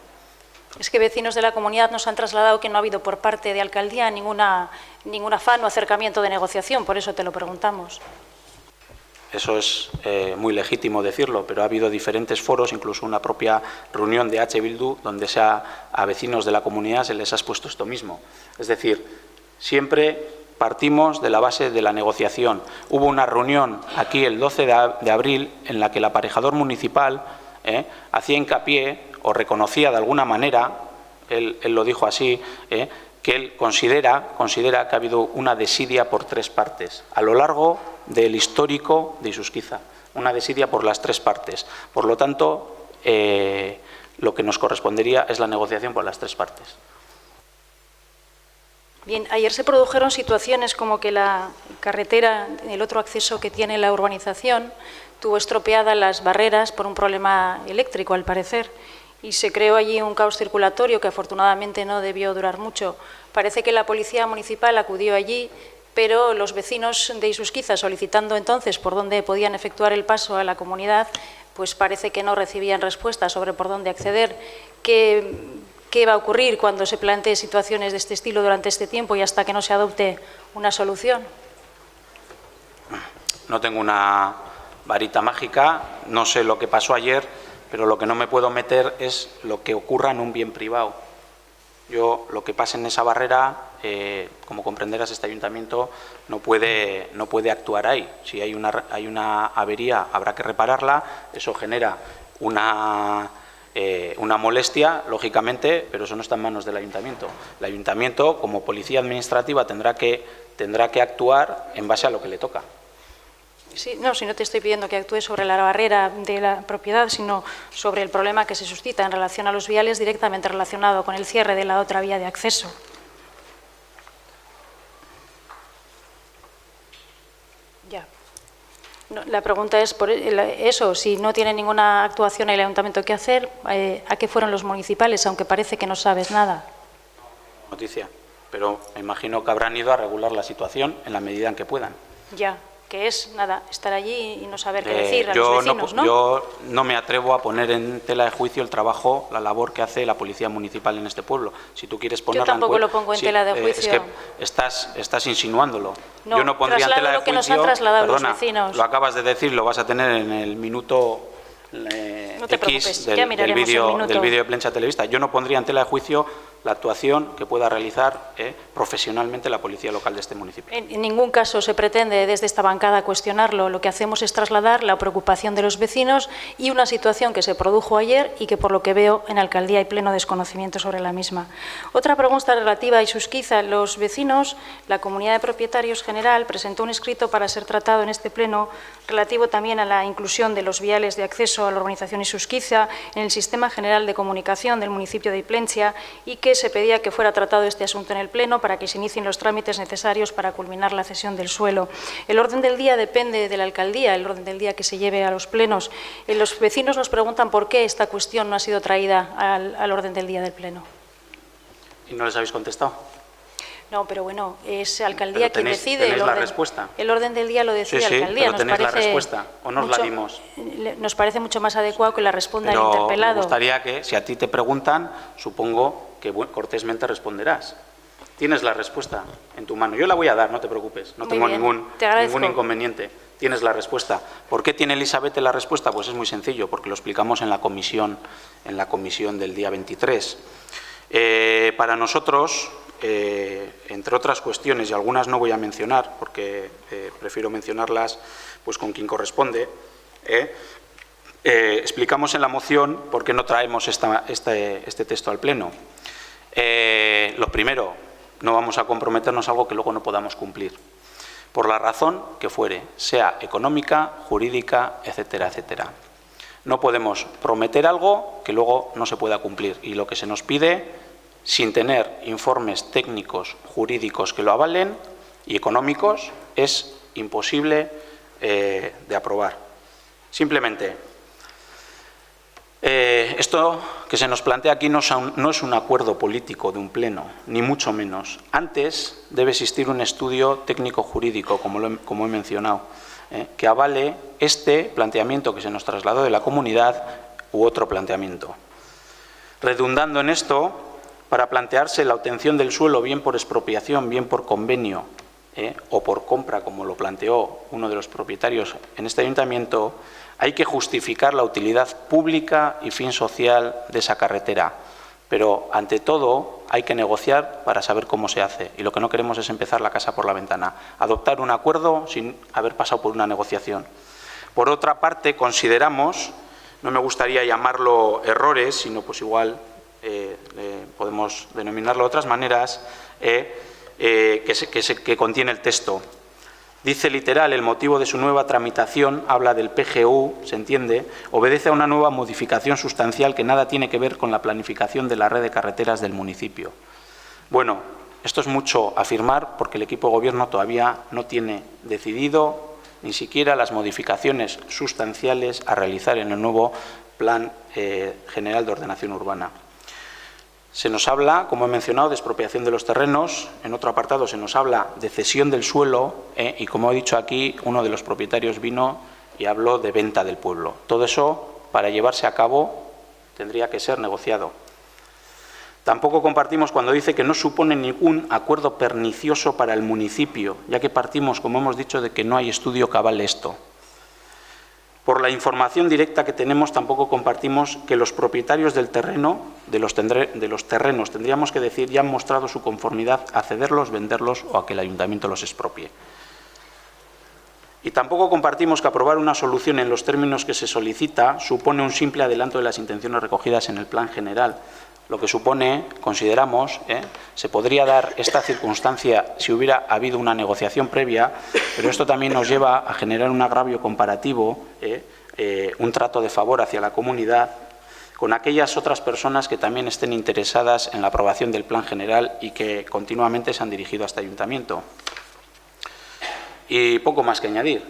Es que vecinos de la comunidad nos han trasladado que no ha habido por parte de alcaldía ningún afán o acercamiento de negociación, por eso te lo preguntamos. Eso es muy legítimo decirlo, pero ha habido diferentes foros, incluso una propia reunión de H. Bildu, donde a vecinos de la comunidad se les ha expuesto esto mismo. Es decir, siempre partimos de la base de la negociación. Hubo una reunión aquí el 12 de abril en la que el aparejador municipal hacía hincapié o reconocía de alguna manera, él lo dijo así, que él considera que ha habido una desidia por 3 partes, a lo largo del histórico de Isusquiza, una desidia por las 3 partes. Por lo tanto, lo que nos correspondería es la negociación por las 3 partes. Bien, ayer se produjeron situaciones como que la carretera, el otro acceso que tiene la urbanización, tuvo estropeadas las barreras por un problema eléctrico, al parecer, y se creó allí un caos circulatorio que afortunadamente no debió durar mucho. Parece que la policía municipal acudió allí, pero los vecinos de Isusquiza, solicitando entonces por dónde podían efectuar el paso a la comunidad, pues parece que no recibían respuesta sobre por dónde acceder. ¿Qué va a ocurrir cuando se planteen situaciones de este estilo durante este tiempo y hasta que no se adopte una solución? No tengo una varita mágica, no sé lo que pasó ayer, pero lo que no me puedo meter es lo que ocurra en un bien privado. Yo, lo que pase en esa barrera, como comprenderás, este ayuntamiento no puede actuar ahí. Si hay una avería, habrá que repararla, eso genera una molestia, lógicamente, pero eso no está en manos del ayuntamiento. El ayuntamiento, como policía administrativa, tendrá que actuar en base a lo que le toca. Sí, no, si no te estoy pidiendo que actúes sobre la barrera de la propiedad, sino sobre el problema que se suscita en relación a los viales directamente relacionado con el cierre de la otra vía de acceso. Ya. No, la pregunta es por eso, si no tiene ninguna actuación el ayuntamiento que hacer, ¿a qué fueron los municipales? Aunque parece que no sabes nada. Noticia, pero me imagino que habrán ido a regular la situación en la medida en que puedan. Ya. Que es, nada, estar allí y no saber qué decir a los vecinos, ¿no? Yo no me atrevo a poner en tela de juicio el trabajo, la labor que hace la Policía Municipal en este pueblo. Si tú quieres ponerla yo tampoco lo pongo en tela de juicio. Es que estás insinuándolo. No, yo no pondría en tela de lo que juicio, nos han trasladado perdona, los vecinos. Lo acabas de decir, lo vas a tener en el minuto no te X del vídeo de Plensa Televista. Yo no pondría en tela de juicio la actuación que pueda realizar profesionalmente la policía local de este municipio. En ningún caso se pretende desde esta bancada cuestionarlo. Lo que hacemos es trasladar la preocupación de los vecinos y una situación que se produjo ayer y que por lo que veo en alcaldía hay pleno desconocimiento sobre la misma. Otra pregunta relativa a Isusquiza. Los vecinos, la comunidad de propietarios general, presentó un escrito para ser tratado en este pleno relativo también a la inclusión de los viales de acceso a la urbanización Isusquiza en el sistema general de comunicación del municipio de Plentzia y que se pedía que fuera tratado este asunto en el Pleno para que se inicien los trámites necesarios para culminar la cesión del suelo. El orden del día depende de la alcaldía, el orden del día que se lleve a los plenos. Los vecinos nos preguntan por qué esta cuestión no ha sido traída al orden del día del Pleno. ¿Y no les habéis contestado? No, pero bueno, es alcaldía quien decide. ¿Tenéis la respuesta? El orden del día lo decide Sí, alcaldía. pero tenéis la respuesta, ¿o nos la dimos? Nos parece mucho más adecuado que la responda el Pero interpelado. me gustaría que, si a ti te preguntan, supongo que cortésmente responderás. Tienes la respuesta en tu mano. Yo la voy a dar, no te preocupes. No tengo ningún inconveniente. Tienes la respuesta. ¿Por qué tiene Elisabeth la respuesta? Pues es muy sencillo, porque lo explicamos en la comisión del día 23. Para nosotros, entre otras cuestiones, y algunas no voy a mencionar, porque prefiero mencionarlas pues con quien corresponde, explicamos en la moción por qué no traemos este texto al Pleno. Lo primero, no vamos a comprometernos a algo que luego no podamos cumplir, por la razón que fuere, sea económica, jurídica, etcétera, etcétera. No podemos prometer algo que luego no se pueda cumplir, y lo que se nos pide, sin tener informes técnicos, jurídicos que lo avalen y económicos, es imposible de aprobar. Simplemente, esto que se nos plantea aquí no es un acuerdo político de un pleno, ni mucho menos. Antes debe existir un estudio técnico-jurídico, como he mencionado, que avale este planteamiento que se nos trasladó de la comunidad u otro planteamiento. Redundando en esto, para plantearse la obtención del suelo, bien por expropiación, bien por convenio o por compra, como lo planteó uno de los propietarios en este ayuntamiento, hay que justificar la utilidad pública y fin social de esa carretera. Pero, ante todo, hay que negociar para saber cómo se hace. Y lo que no queremos es empezar la casa por la ventana, adoptar un acuerdo sin haber pasado por una negociación. Por otra parte, consideramos, no me gustaría llamarlo errores, sino pues igual podemos denominarlo de otras maneras, que contiene el texto. Dice literal, el motivo de su nueva tramitación, habla del PGU, se entiende, obedece a una nueva modificación sustancial que nada tiene que ver con la planificación de la red de carreteras del municipio. Bueno, esto es mucho afirmar porque el equipo de gobierno todavía no tiene decidido ni siquiera las modificaciones sustanciales a realizar en el nuevo Plan General de Ordenación Urbana. Se nos habla, como he mencionado, de expropiación de los terrenos, en otro apartado se nos habla de cesión del suelo y, como he dicho aquí, uno de los propietarios vino y habló de venta del pueblo. Todo eso, para llevarse a cabo, tendría que ser negociado. Tampoco compartimos cuando dice que no supone ningún acuerdo pernicioso para el municipio, ya que partimos, como hemos dicho, de que no hay estudio que avale esto. Por la información directa que tenemos, tampoco compartimos que los propietarios del terreno, de los terrenos, tendríamos que decir, ya han mostrado su conformidad a cederlos, venderlos o a que el ayuntamiento los expropie. Y tampoco compartimos que aprobar una solución en los términos que se solicita supone un simple adelanto de las intenciones recogidas en el Plan General. Lo que supone, consideramos, se podría dar esta circunstancia si hubiera habido una negociación previa, pero esto también nos lleva a generar un agravio comparativo, un trato de favor hacia la comunidad, con aquellas otras personas que también estén interesadas en la aprobación del Plan General y que continuamente se han dirigido a este ayuntamiento. Y poco más que añadir.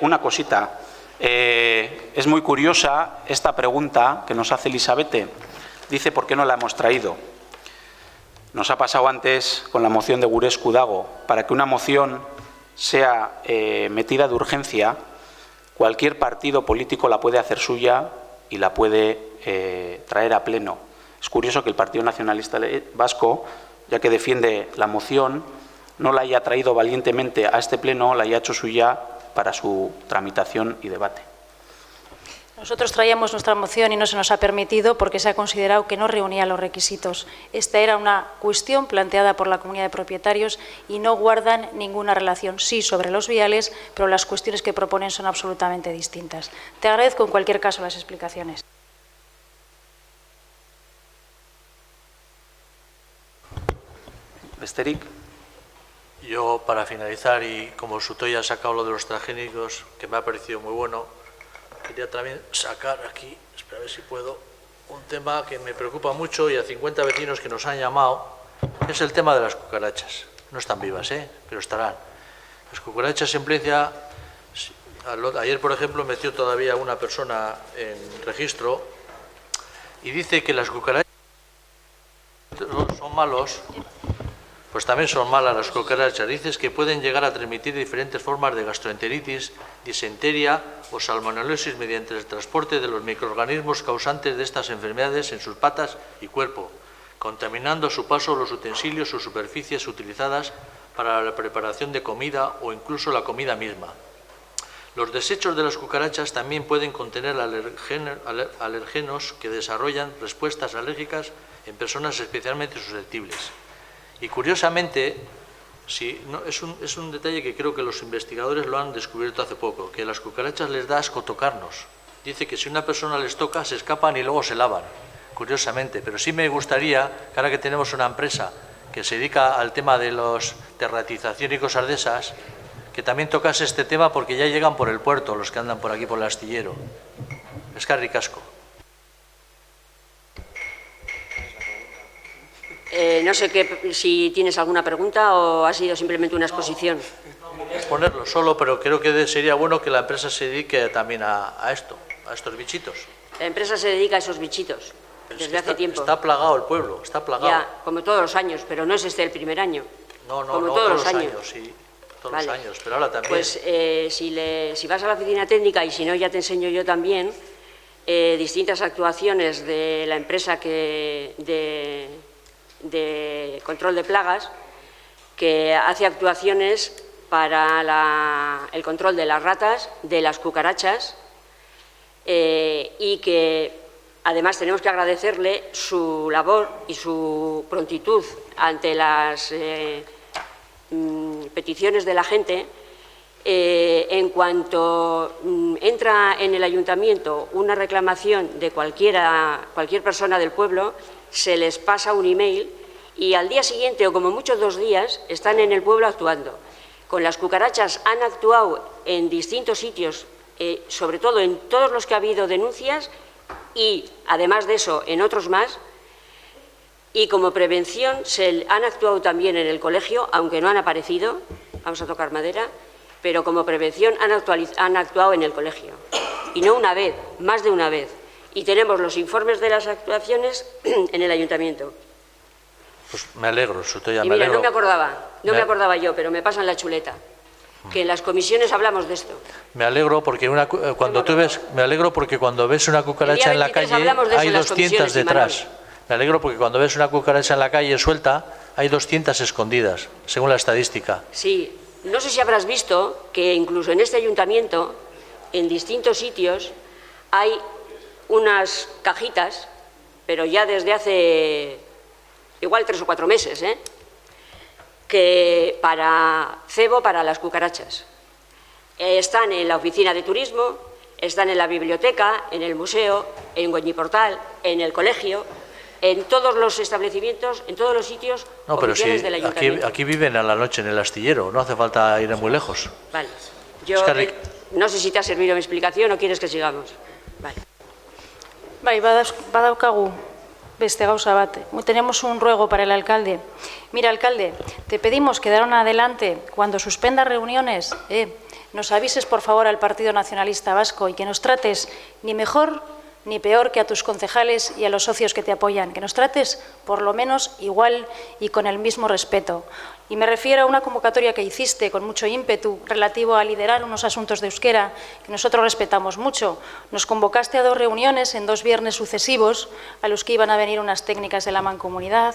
Una cosita. Es muy curiosa esta pregunta que nos hace Elisabeth. Dice por qué no la hemos traído. Nos ha pasado antes con la moción de Gurescu Dago. Para que una moción sea metida de urgencia, cualquier partido político la puede hacer suya y la puede traer a pleno. Es curioso que el Partido Nacionalista Vasco, ya que defiende la moción, no la haya traído valientemente a este pleno, la haya hecho suya para su tramitación y debate. Nosotros traíamos nuestra moción y no se nos ha permitido porque se ha considerado que no reunía los requisitos. Esta era una cuestión planteada por la comunidad de propietarios y no guardan ninguna relación, sí, sobre los viales, pero las cuestiones que proponen son absolutamente distintas. Te agradezco en cualquier caso las explicaciones. Besterik. Yo, para finalizar, y como Sutoya ha sacado lo de los transgénicos, que me ha parecido muy bueno, quería también sacar aquí, a ver si puedo, un tema que me preocupa mucho y a 50 vecinos que nos han llamado, es el tema de las cucarachas. No están vivas, pero estarán. Las cucarachas en Plencia, ayer por ejemplo metió todavía una persona en registro y dice que las cucarachas son malos, pues también son malas las cucarachas. Dices que pueden llegar a transmitir diferentes formas de gastroenteritis, disentería o salmonelosis mediante el transporte de los microorganismos causantes de estas enfermedades en sus patas y cuerpo, contaminando a su paso los utensilios o superficies utilizadas para la preparación de comida o incluso la comida misma. Los desechos de las cucarachas también pueden contener alergenos que desarrollan respuestas alérgicas en personas especialmente susceptibles. Y curiosamente, es un detalle que creo que los investigadores lo han descubierto hace poco, que a las cucarachas les da asco tocarnos. Dice que si una persona les toca, se escapan y luego se lavan, curiosamente. Pero sí me gustaría, que ahora que tenemos una empresa que se dedica al tema de los terratización y cosas de esas, que también tocase este tema porque ya llegan por el puerto los que andan por aquí por el astillero. Eskerrik asko. No sé si tienes alguna pregunta o ha sido simplemente una exposición. Ponerlo solo, pero creo que sería bueno que la empresa se dedique también a esto, a estos bichitos. La empresa se dedica a esos bichitos desde hace tiempo. Está plagado el pueblo, está plagado. Ya, como todos los años, pero no es este el primer año. No, como todos los años. Sí, todos los años, pero ahora también. Pues si vas a la oficina técnica, y si no ya te enseño yo también, distintas actuaciones de la empresa de control de plagas, que hace actuaciones para el control de las ratas, de las cucarachas, y que además tenemos que agradecerle su labor y su prontitud ante las peticiones de la gente. En cuanto entra en el ayuntamiento una reclamación de cualquier persona del pueblo, se les pasa un email y al día siguiente, o como mucho 2 días, están en el pueblo actuando. Con las cucarachas han actuado en distintos sitios, sobre todo en todos los que ha habido denuncias y, además de eso, en otros más. Y como prevención han actuado también en el colegio, aunque no han aparecido, vamos a tocar madera, pero como prevención han actuado en el colegio. Y no una vez, más de una vez. Y tenemos los informes de las actuaciones en el ayuntamiento. Pues me alegro, Sotoya, y me mira, alegro. no me acordaba yo, pero me pasan la chuleta, que en las comisiones hablamos de esto. Me alegro porque cuando ves una cucaracha en la calle hay 200 detrás. Me alegro porque cuando ves una cucaracha en la calle suelta hay 200 escondidas, según la estadística. Sí, no sé si habrás visto que incluso en este ayuntamiento, en distintos sitios, hay unas cajitas, pero ya desde hace igual 3 o 4 meses, que para cebo para las cucarachas. Están en la oficina de turismo, están en la biblioteca, en el museo, en Goñiportal, en el colegio, en todos los establecimientos, en todos los sitios oficiales del ayuntamiento. Aquí viven a la noche en el astillero, no hace falta ir muy lejos. Vale. Yo no sé si te ha servido mi explicación o quieres que sigamos. Vale. Bai, badaukagu beste gauza bat. Tenemos un ruego para el alcalde. Mira, alcalde, te pedimos que de ahora en adelante, cuando suspenda reuniones, nos avises por favor al Partido Nacionalista Vasco y que nos trates ni mejor ni peor que a tus concejales y a los socios que te apoyan, que nos trates por lo menos igual y con el mismo respeto. Y me refiero a una convocatoria que hiciste con mucho ímpetu relativo a liderar unos asuntos de euskera que nosotros respetamos mucho. Nos convocaste a 2 reuniones en 2 viernes sucesivos a los que iban a venir unas técnicas de la Mancomunidad.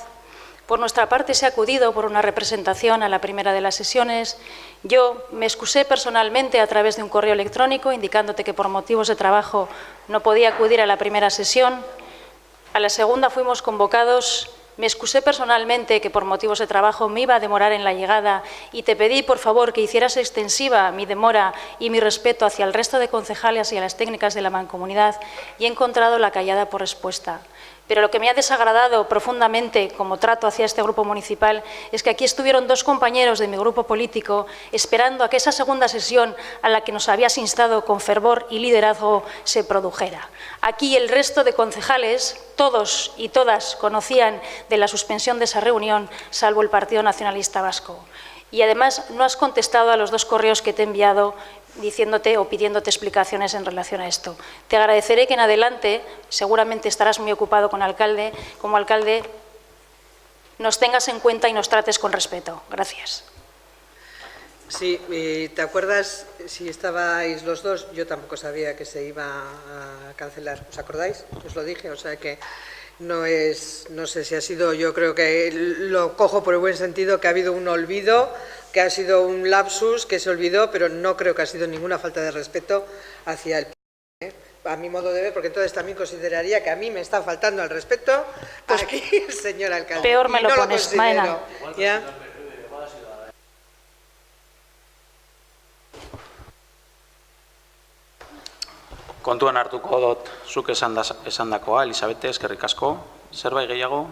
Por nuestra parte se ha acudido por una representación a la primera de las sesiones. Yo me excusé personalmente a través de un correo electrónico indicándote que por motivos de trabajo no podía acudir a la primera sesión. A la segunda fuimos convocados. Me excusé personalmente que por motivos de trabajo me iba a demorar en la llegada y te pedí, por favor, que hicieras extensiva mi demora y mi respeto hacia el resto de concejales y a las técnicas de la Mancomunidad y he encontrado la callada por respuesta. Pero lo que me ha desagradado profundamente como trato hacia este grupo municipal es que aquí estuvieron dos compañeros de mi grupo político esperando a que esa segunda sesión a la que nos habías instado con fervor y liderazgo se produjera. Aquí el resto de concejales, todos y todas conocían de la suspensión de esa reunión, salvo el Partido Nacionalista Vasco. Y además no has contestado a los dos correos que te he enviado diciéndote o pidiéndote explicaciones en relación a esto. Te agradeceré que en adelante, seguramente estarás muy ocupado como alcalde, nos tengas en cuenta y nos trates con respeto. Gracias. Sí, ¿te acuerdas si estabais los dos? Yo tampoco sabía que se iba a cancelar. ¿Os acordáis? Os lo dije, o sea que no sé si ha sido, yo creo que lo cojo por el buen sentido, que ha habido un olvido, que ha sido un lapsus, que se olvidó, pero no creo que ha sido ninguna falta de respeto hacia el a mi modo de ver, porque entonces también consideraría que a mí me está faltando el respeto aquí el señor alcalde. Peor me lo no pones, Maena. ¿Ya? Kontuan hartuko dut zuk esandakoa, Elisabete, eskerrik asko. Zerbait gehiago?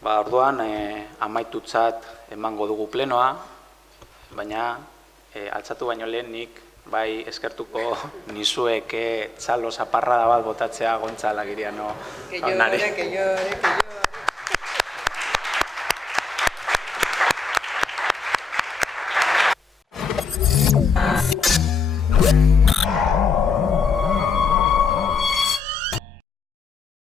Orduan, amaitutzat emango dugu plenoa, baina altzatu baino lehen nik bai eskertuko nizueke txalo zaparrada bat botatzea Gontzal Agiriano jaunari. Que llore.